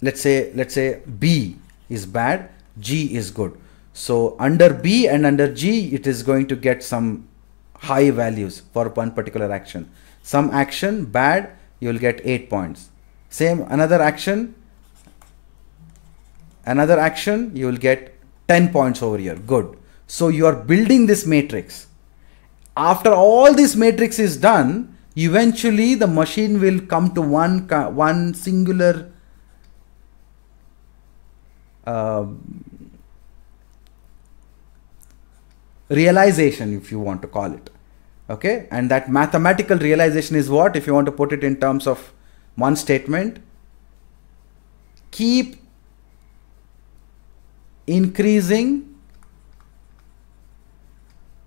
let's say B is bad, G is good. So under B and under G, it is going to get some high values for one particular action. Some action bad, you will get 8 points. Same another action another action, you will get 10 points over here. Good. So you are building this matrix. After all this matrix is done, eventually the machine will come to one singular realization, if you want to call it. Okay, and that mathematical realization is what, if you want to put it in terms of one statement, keep increasing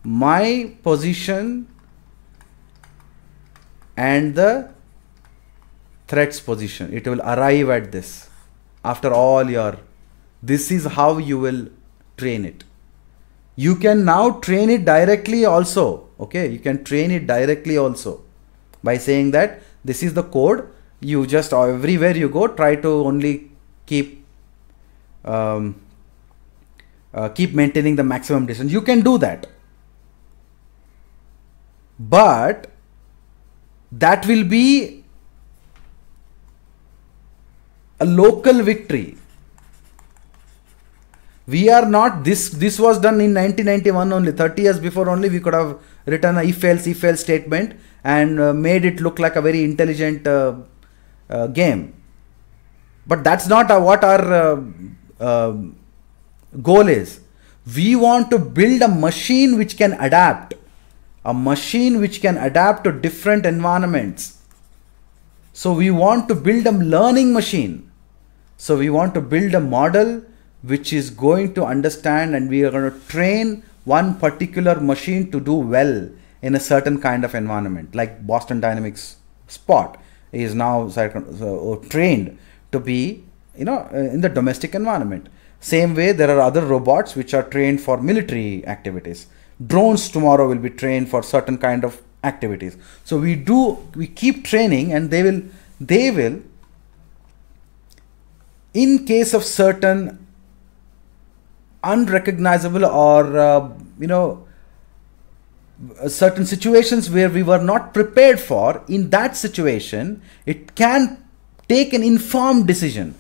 my position and the thread's position. It will arrive at this after all your, this is how you will train it. You can now train it directly also. Okay, you can train it directly also by saying that this is the code. You just, everywhere you go, try to only keep maintaining the maximum distance. You can do that, but that will be a local victory. We are not, this was done in 1991 only, 30 years before only. We could have written a if else statement and made it look like a very intelligent game. But that's not what our goal is. We want to build a machine which can adapt, to different environments. So we want to build a learning machine. So we want to build a model which is going to understand, and we are going to train one particular machine to do well in a certain kind of environment. Like Boston Dynamics Spot is now trained to be, in the domestic environment. Same way, there are other robots which are trained for military activities. Drones tomorrow will be trained for certain kind of activities. So we keep training, and they will, in case of certain unrecognizable or certain situations where we were not prepared for, in that situation it can take an informed decision.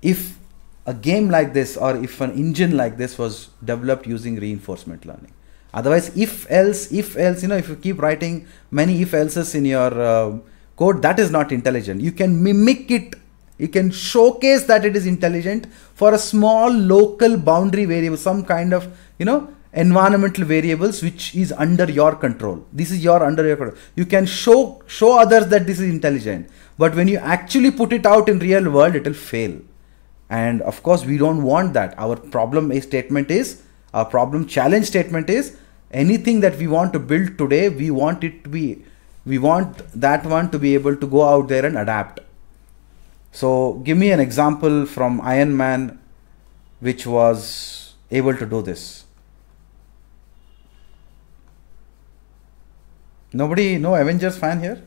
If a game like this, or if an engine like this was developed using reinforcement learning. Otherwise, if else, if you keep writing many if else's in your code, that is not intelligent. You can mimic it. You can showcase that it is intelligent for a small local boundary variable, some kind of, environmental variables which is under your control. This is under your control. You can show others that this is intelligent, but when you actually put it out in real world, it will fail. And of course, we don't want that. Our problem challenge statement is, anything that we want to build today, we want that one to be able to go out there and adapt. So give me an example from Iron Man which was able to do this. Nobody, no Avengers fan here?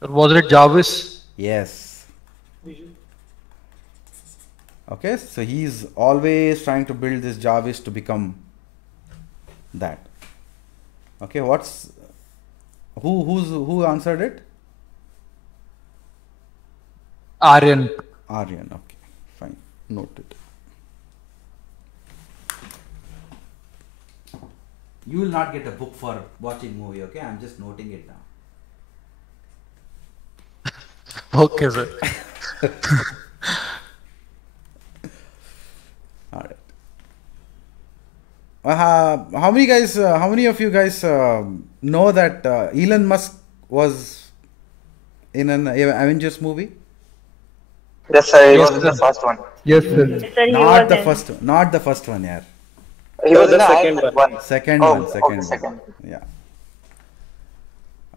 Was it Jarvis? Yes. Okay, so he's always trying to build this Jarvis to become that. Okay, who answered it? Aryan. Okay, fine, noted. You will not get a book for watching movie, okay? I'm just noting it down. Okay, sir. All right. How many of you guys know that Elon Musk was in an Avengers movie? Yes, sir. He was in the first one. Yes, sir. Not the first one, yeah. He was in the second one. Second one. Yeah.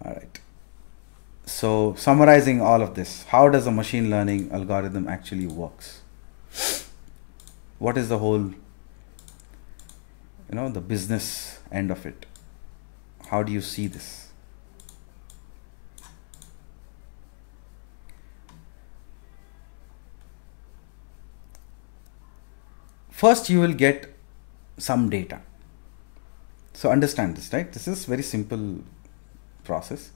All right. So summarizing all of this, how does a machine learning algorithm actually works? What is the whole, the business end of it? How do you see this? First, you will get some data. So understand this, right? This is very simple process.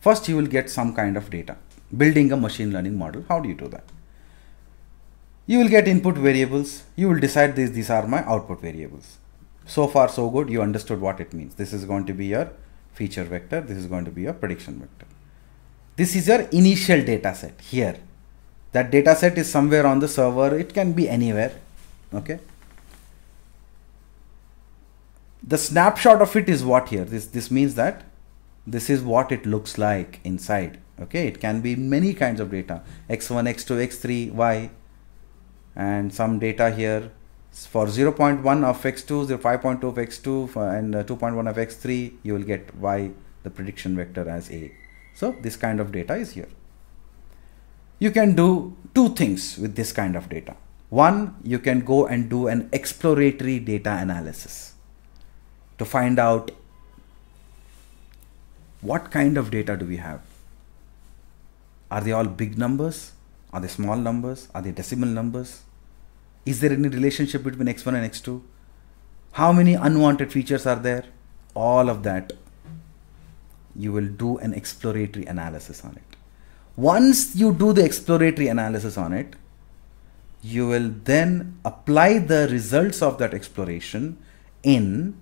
First, you will get some kind of data. building a machine learning model. How do you do that? You will get input variables. You will decide these are my output variables. So far so good. You understood what it means. This is going to be your feature vector. This is going to be your prediction vector. This is your initial data set here. That data set is somewhere on the server. It can be anywhere. Okay. The snapshot of it is what here? This means that this is what it looks like inside. Okay. It can be many kinds of data. X1, X2, X3, Y. And some data here for 0.1 of X2, 5.2 of X2 and 2.1 of X3, you will get Y, the prediction vector, as A. So this kind of data is here. You can do two things with this kind of data. One, you can go and do an exploratory data analysis to find out what kind of data do we have. Are they all big numbers? Are they small numbers? Are they decimal numbers? Is there any relationship between X1 and X2? How many unwanted features are there? All of that, you will do an exploratory analysis on it. Once you do the exploratory analysis on it, you will then apply the results of that exploration in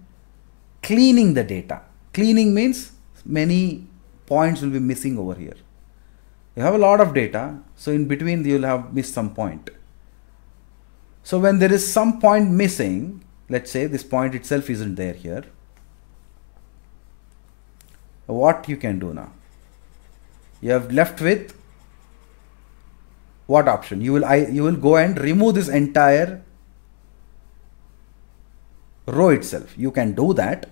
cleaning the data. Cleaning means many points will be missing over here. You have a lot of data, so in between you will have missed some point. So when there is some point missing, let's say this point itself isn't there here, what you can do now? You have left with what option? You will go and remove this entire row itself. You can do that,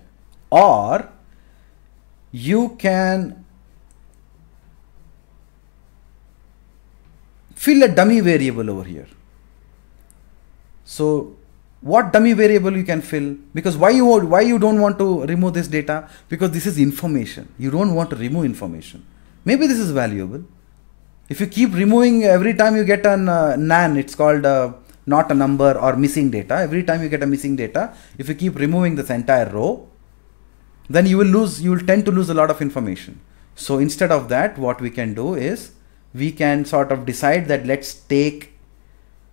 or you can fill a dummy variable over here. So what dummy variable you can fill? Because why you don't want to remove this data? Because this is information. You don't want to remove information. Maybe this is valuable. If you keep removing every time you get an NaN, it's called not a number or missing data. Every time you get a missing data, if you keep removing this entire row, then you will tend to lose a lot of information. So instead of that, what we can do is we can sort of decide that let's take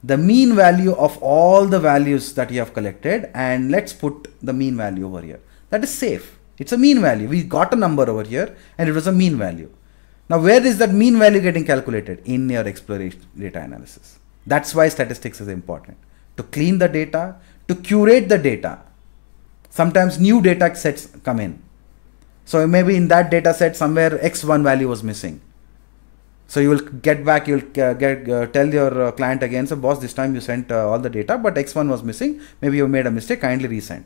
the mean value of all the values that you have collected and let's put the mean value over here. That is safe. It's a mean value. We got a number over here and it was a mean value. Now where is that mean value getting calculated? In your exploration data analysis. That's why statistics is important. To clean the data, to curate the data. Sometimes new data sets come in. So maybe in that data set somewhere X1 value was missing. So you will get back, you will tell your client again, so boss, this time you sent all the data, but X1 was missing. Maybe you made a mistake, kindly resend.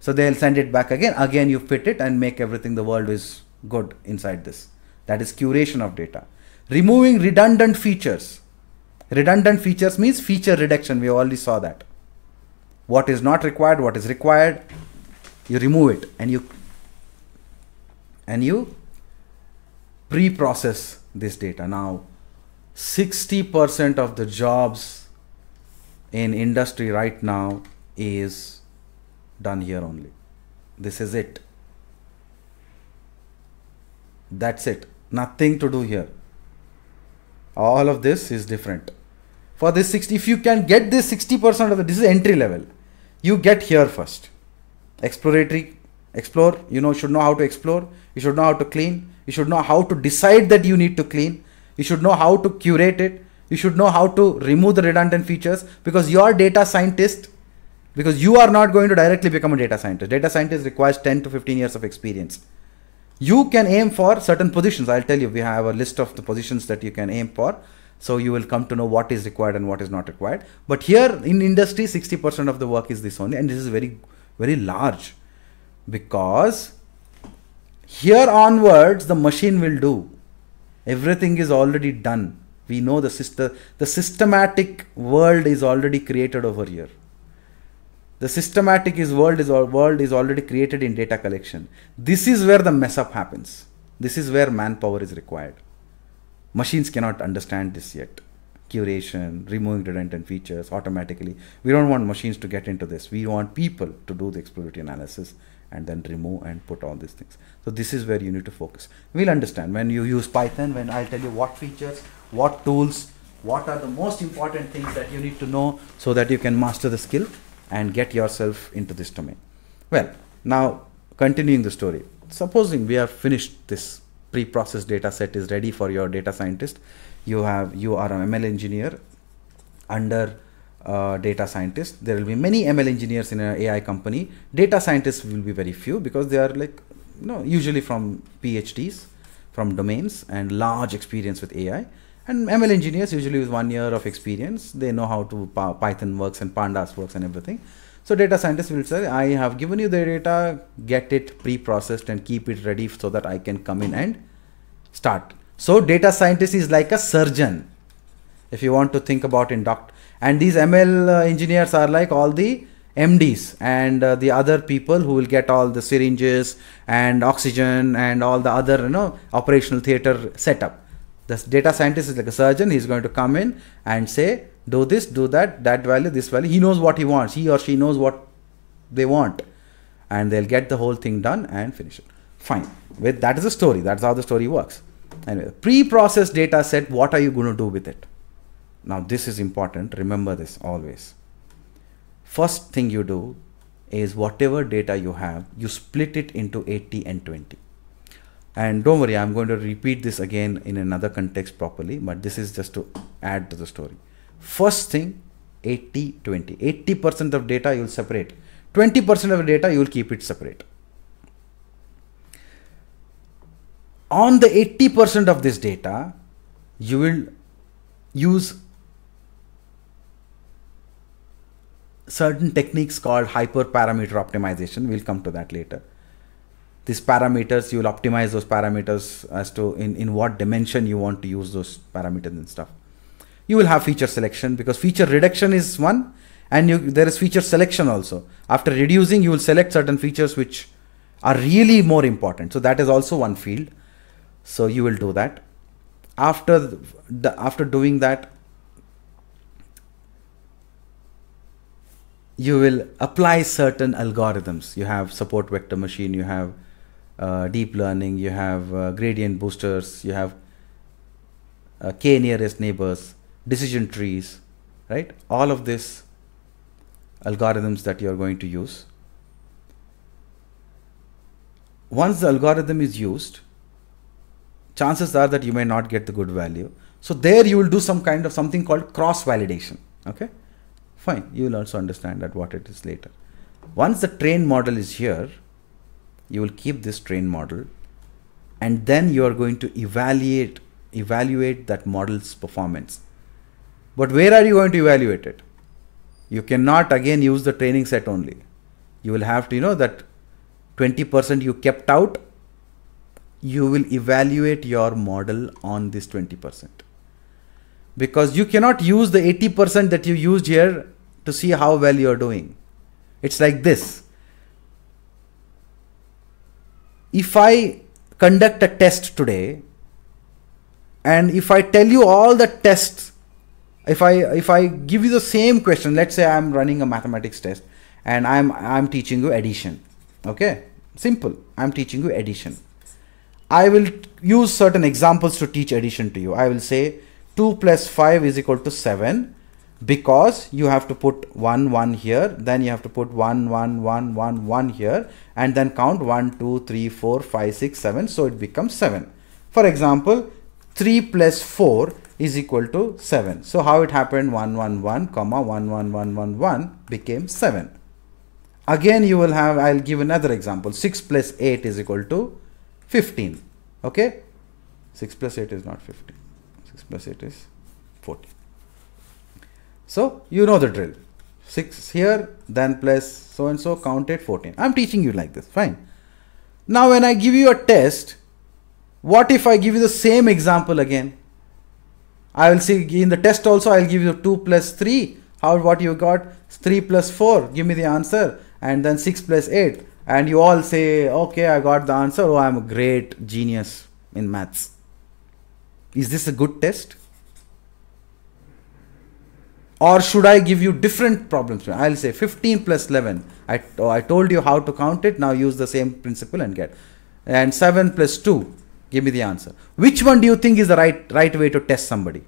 So they'll send it back again. Again, you fit it and make everything, the world is good inside this. That is curation of data. Removing redundant features. Redundant features means feature reduction. We already saw that. What is not required, what is required, you remove it and you pre-process this data. Now 60% of the jobs in industry right now is done here only. This is it. That's it. Nothing to do here. All of this is different. For this 60, if you can get this 60% of it, this is entry level. You get here first. Exploratory, explore, should know how to explore. You should know how to clean. You should know how to decide that you need to clean. You should know how to curate it. You should know how to remove the redundant features, because you are data scientist, because you are not going to directly become a data scientist. Data scientist requires 10 to 15 years of experience. You can aim for certain positions. I'll tell you, we have a list of the positions that you can aim for. So you will come to know what is required and what is not required. But here in industry, 60% of the work is this only. And this is very, very large, because here onwards, the machine will do. Everything is already done. We know the systematic world is already created over here. The systematic world is already created in data collection. This is where the mess up happens. This is where manpower is required. Machines cannot understand this yet. Curation, removing redundant features automatically. We don't want machines to get into this. We want people to do the exploratory analysis and then remove and put all these things. So this is where you need to focus. We'll understand when you use Python, when I'll tell you what features, what tools, what are the most important things that you need to know so that you can master the skill and get yourself into this domain. Well, now continuing the story. Supposing we have finished this pre-processed data set is ready for your data scientist. You are an ML engineer under data scientist. There will be many ML engineers in an AI company. Data scientists will be very few because they are like, usually from PhDs, from domains and large experience with AI. And ML engineers usually with 1 year of experience, they know how to Python works and pandas works and everything. So data scientists will say, I have given you the data, get it pre-processed and keep it ready so that I can come in and start. So data scientist is like a surgeon, if you want to think about in doctor. And these ML engineers are like all the MDs and the other people who will get all the syringes and oxygen and all the other operational theater setup. The data scientist is like a surgeon. He's going to come in and say, do this, do that, that value, this value. He knows what he wants. He or she knows what they want. And they'll get the whole thing done and finish it. Fine. That is the story. That's how the story works. Anyway, pre-processed data set, what are you going to do with it? Now this is important. Remember this always. First thing you do is whatever data you have, you split it into 80 and 20. And don't worry, I'm going to repeat this again in another context properly, but this is just to add to the story. First thing, 80-20. 80% of data you will separate. 20% of the data you will keep it separate. On the 80% of this data, you will use certain techniques called hyperparameter optimization. We'll come to that later. These parameters, you will optimize those parameters as to in what dimension you want to use those parameters and stuff. You will have feature selection because feature reduction is one, and there is feature selection also. After reducing, you will select certain features which are really more important. So that is also one field. So you will do that. After doing that, you will apply certain algorithms. You have support vector machine, you have deep learning, you have gradient boosters, you have k nearest neighbors, decision trees, right? All of this algorithms that you are going to use. Once the algorithm is used, chances are that you may not get the good value. So there you will do something called cross validation. Okay, fine. You will also understand that what it is later. Once the trained model is here, you will keep this trained model, and then you are going to evaluate that model's performance. But where are you going to evaluate it? You cannot again use the training set only. You will have to that 20% you kept out. You will evaluate your model on this 20%, because you cannot use the 80% that you used here to see how well you are doing. It's like this. If I conduct a test today, and if I tell you all the tests, if I give you the same question, let's say I'm running a mathematics test and I'm teaching you addition. Okay, simple. I'm teaching you addition. I will use certain examples to teach addition to you. I will say 2 plus 5 is equal to 7, because you have to put 1 1 here, then you have to put 1 1 1 1 1 here, and then count 1 2 3 4 5 6 7, so it becomes 7. For example, 3 plus 4 is equal to 7. So how it happened? 1 1 1 comma 1 1 1 1 1 became 7. Again you will have, I'll give another example. 6 plus 8 is equal to 15. Okay, 6 plus 8 is not 15. 6 plus 8 is 14. So you know the drill. 6 here, then plus so and so, counted 14. I'm teaching you like this. Fine. Now when I give you a test, what if I give you the same example again? I will see in the test also, I'll give you 2 plus 3. What you got? 3 plus 4. Give me the answer. And then 6 plus 8. And you all say, okay, I got the answer. Oh, I'm a great genius in maths. Is this a good test? Or should I give you different problems? I'll say 15 plus 11. I told you how to count it. Now use the same principle and get. And 7 plus 2. Give me the answer. Which one do you think is the right way to test somebody?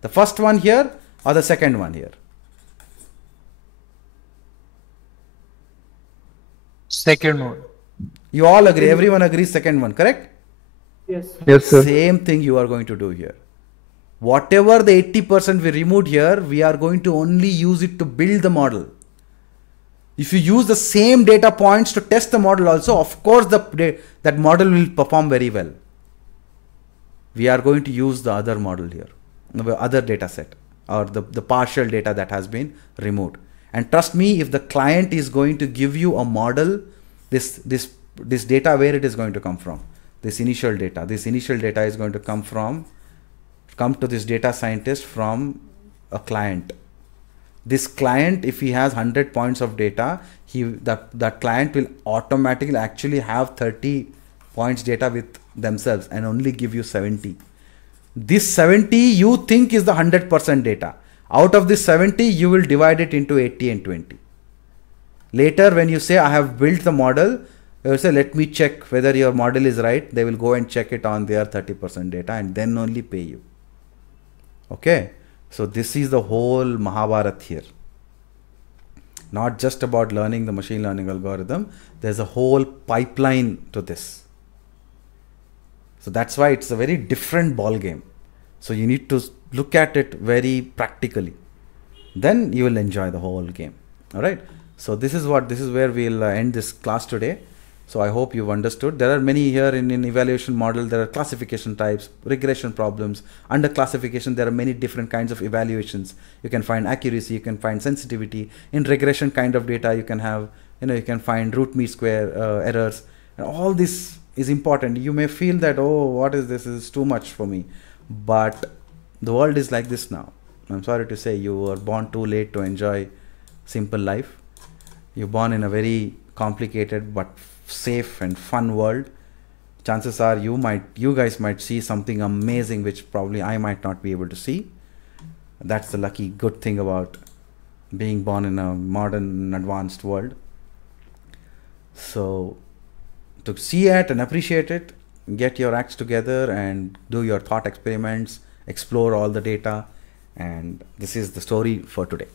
The first one here or the second one here? Second one. You all agree. Everyone agrees second one, correct? Yes. Yes, sir. Same thing you are going to do here. Whatever the 80% we removed here, we are going to only use it to build the model. If you use the same data points to test the model also, of course that model will perform very well. We are going to use the other model here, the other data set, or the partial data that has been removed. And trust me, if the client is going to give you a model, this data, where it is going to come from? This initial data is going to come to this data scientist from a client. This client, if he has 100 points of data, that client will automatically actually have 30 points data with themselves and only give you 70. This 70 you think is the 100% data. Out of this 70, you will divide it into 80 and 20. Later, when you say, I have built the model, they will say, let me check whether your model is right. They will go and check it on their 30% data and then only pay you. Okay. So this is the whole Mahabharat here. Not just about learning the machine learning algorithm. There's a whole pipeline to this. So that's why it's a very different ball game. So you need to look at it very practically. Then you will enjoy the whole game. All right. So this is where we'll end this class today. So I hope you've understood. There are many here in evaluation model. There are classification types, regression problems. Under classification, there are many different kinds of evaluations. You can find accuracy, you can find sensitivity. In regression kind of data, you can have, you can find root mean square errors. And all this is important. You may feel that, oh, what is this? This is too much for me. But the world is like this now. I'm sorry to say, you were born too late to enjoy simple life. You're born in a very complicated but safe and fun world. Chances are you guys might see something amazing which probably I might not be able to see. That's the lucky good thing about being born in a modern advanced world. So to see it and appreciate it, get your acts together and do your thought experiments, explore all the data, and this is the story for today.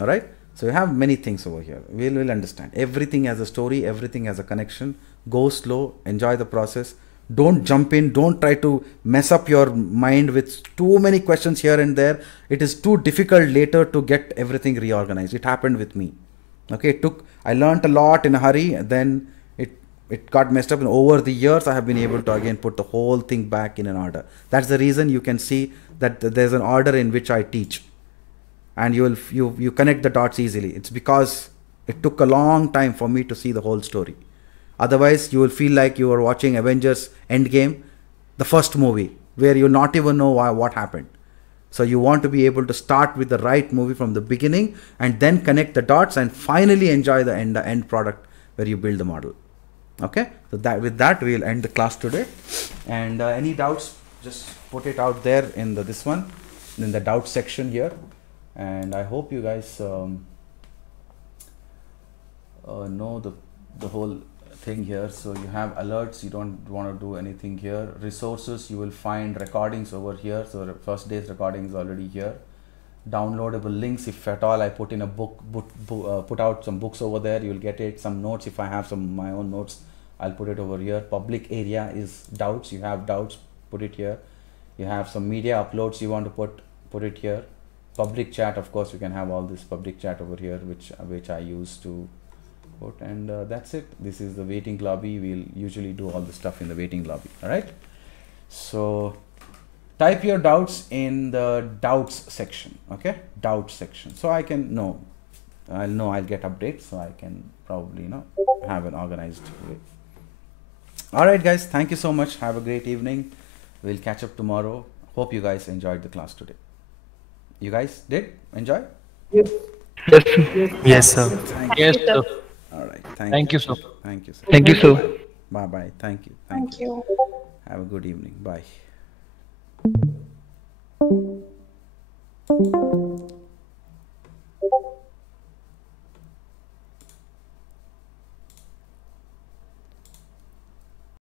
All right. So you have many things over here. We'll understand. Everything has a story, everything has a connection. Go slow, enjoy the process. Don't jump in, don't try to mess up your mind with too many questions here and there. It is too difficult later to get everything reorganized. It happened with me. Okay, I learned a lot in a hurry, then it got messed up, and over the years I have been able to again put the whole thing back in an order. That's the reason you can see that there's an order in which I teach. And you connect the dots easily. It's because it took a long time for me to see the whole story. Otherwise, you will feel like you are watching Avengers Endgame, the first movie, where you not even know what happened. So you want to be able to start with the right movie from the beginning and then connect the dots and finally enjoy the end product where you build the model. Okay, so with that we'll end the class today. And any doubts, just put it out there in this one, in the doubt section here. And I hope you guys know the whole thing here. So you have alerts, you don't want to do anything here. Resources, you will find recordings over here. So the first day's recording is already here. Downloadable links, if at all I put in a put out some books over there, you'll get it. Some notes, if I have some my own notes, I'll put it over here. Public area is doubts. You have doubts, put it here. You have some media uploads you want to put it here. Public chat, of course, you can have all this public chat over here, which I use to put, and that's it. This is the waiting lobby. We'll usually do all the stuff in the waiting lobby. All right. So type your doubts in the doubts section. Okay, doubts section. So I can know. I'll get updates. So I can probably have an organized way. All right, guys. Thank you so much. Have a great evening. We'll catch up tomorrow. Hope you guys enjoyed the class today. You guys did enjoy? Yes. Yes, sir. Yes, sir. All right. Thank you, sir. Thank you, sir. Thank you, sir. Bye bye. Thank you. Thank you. Have a good evening. Bye.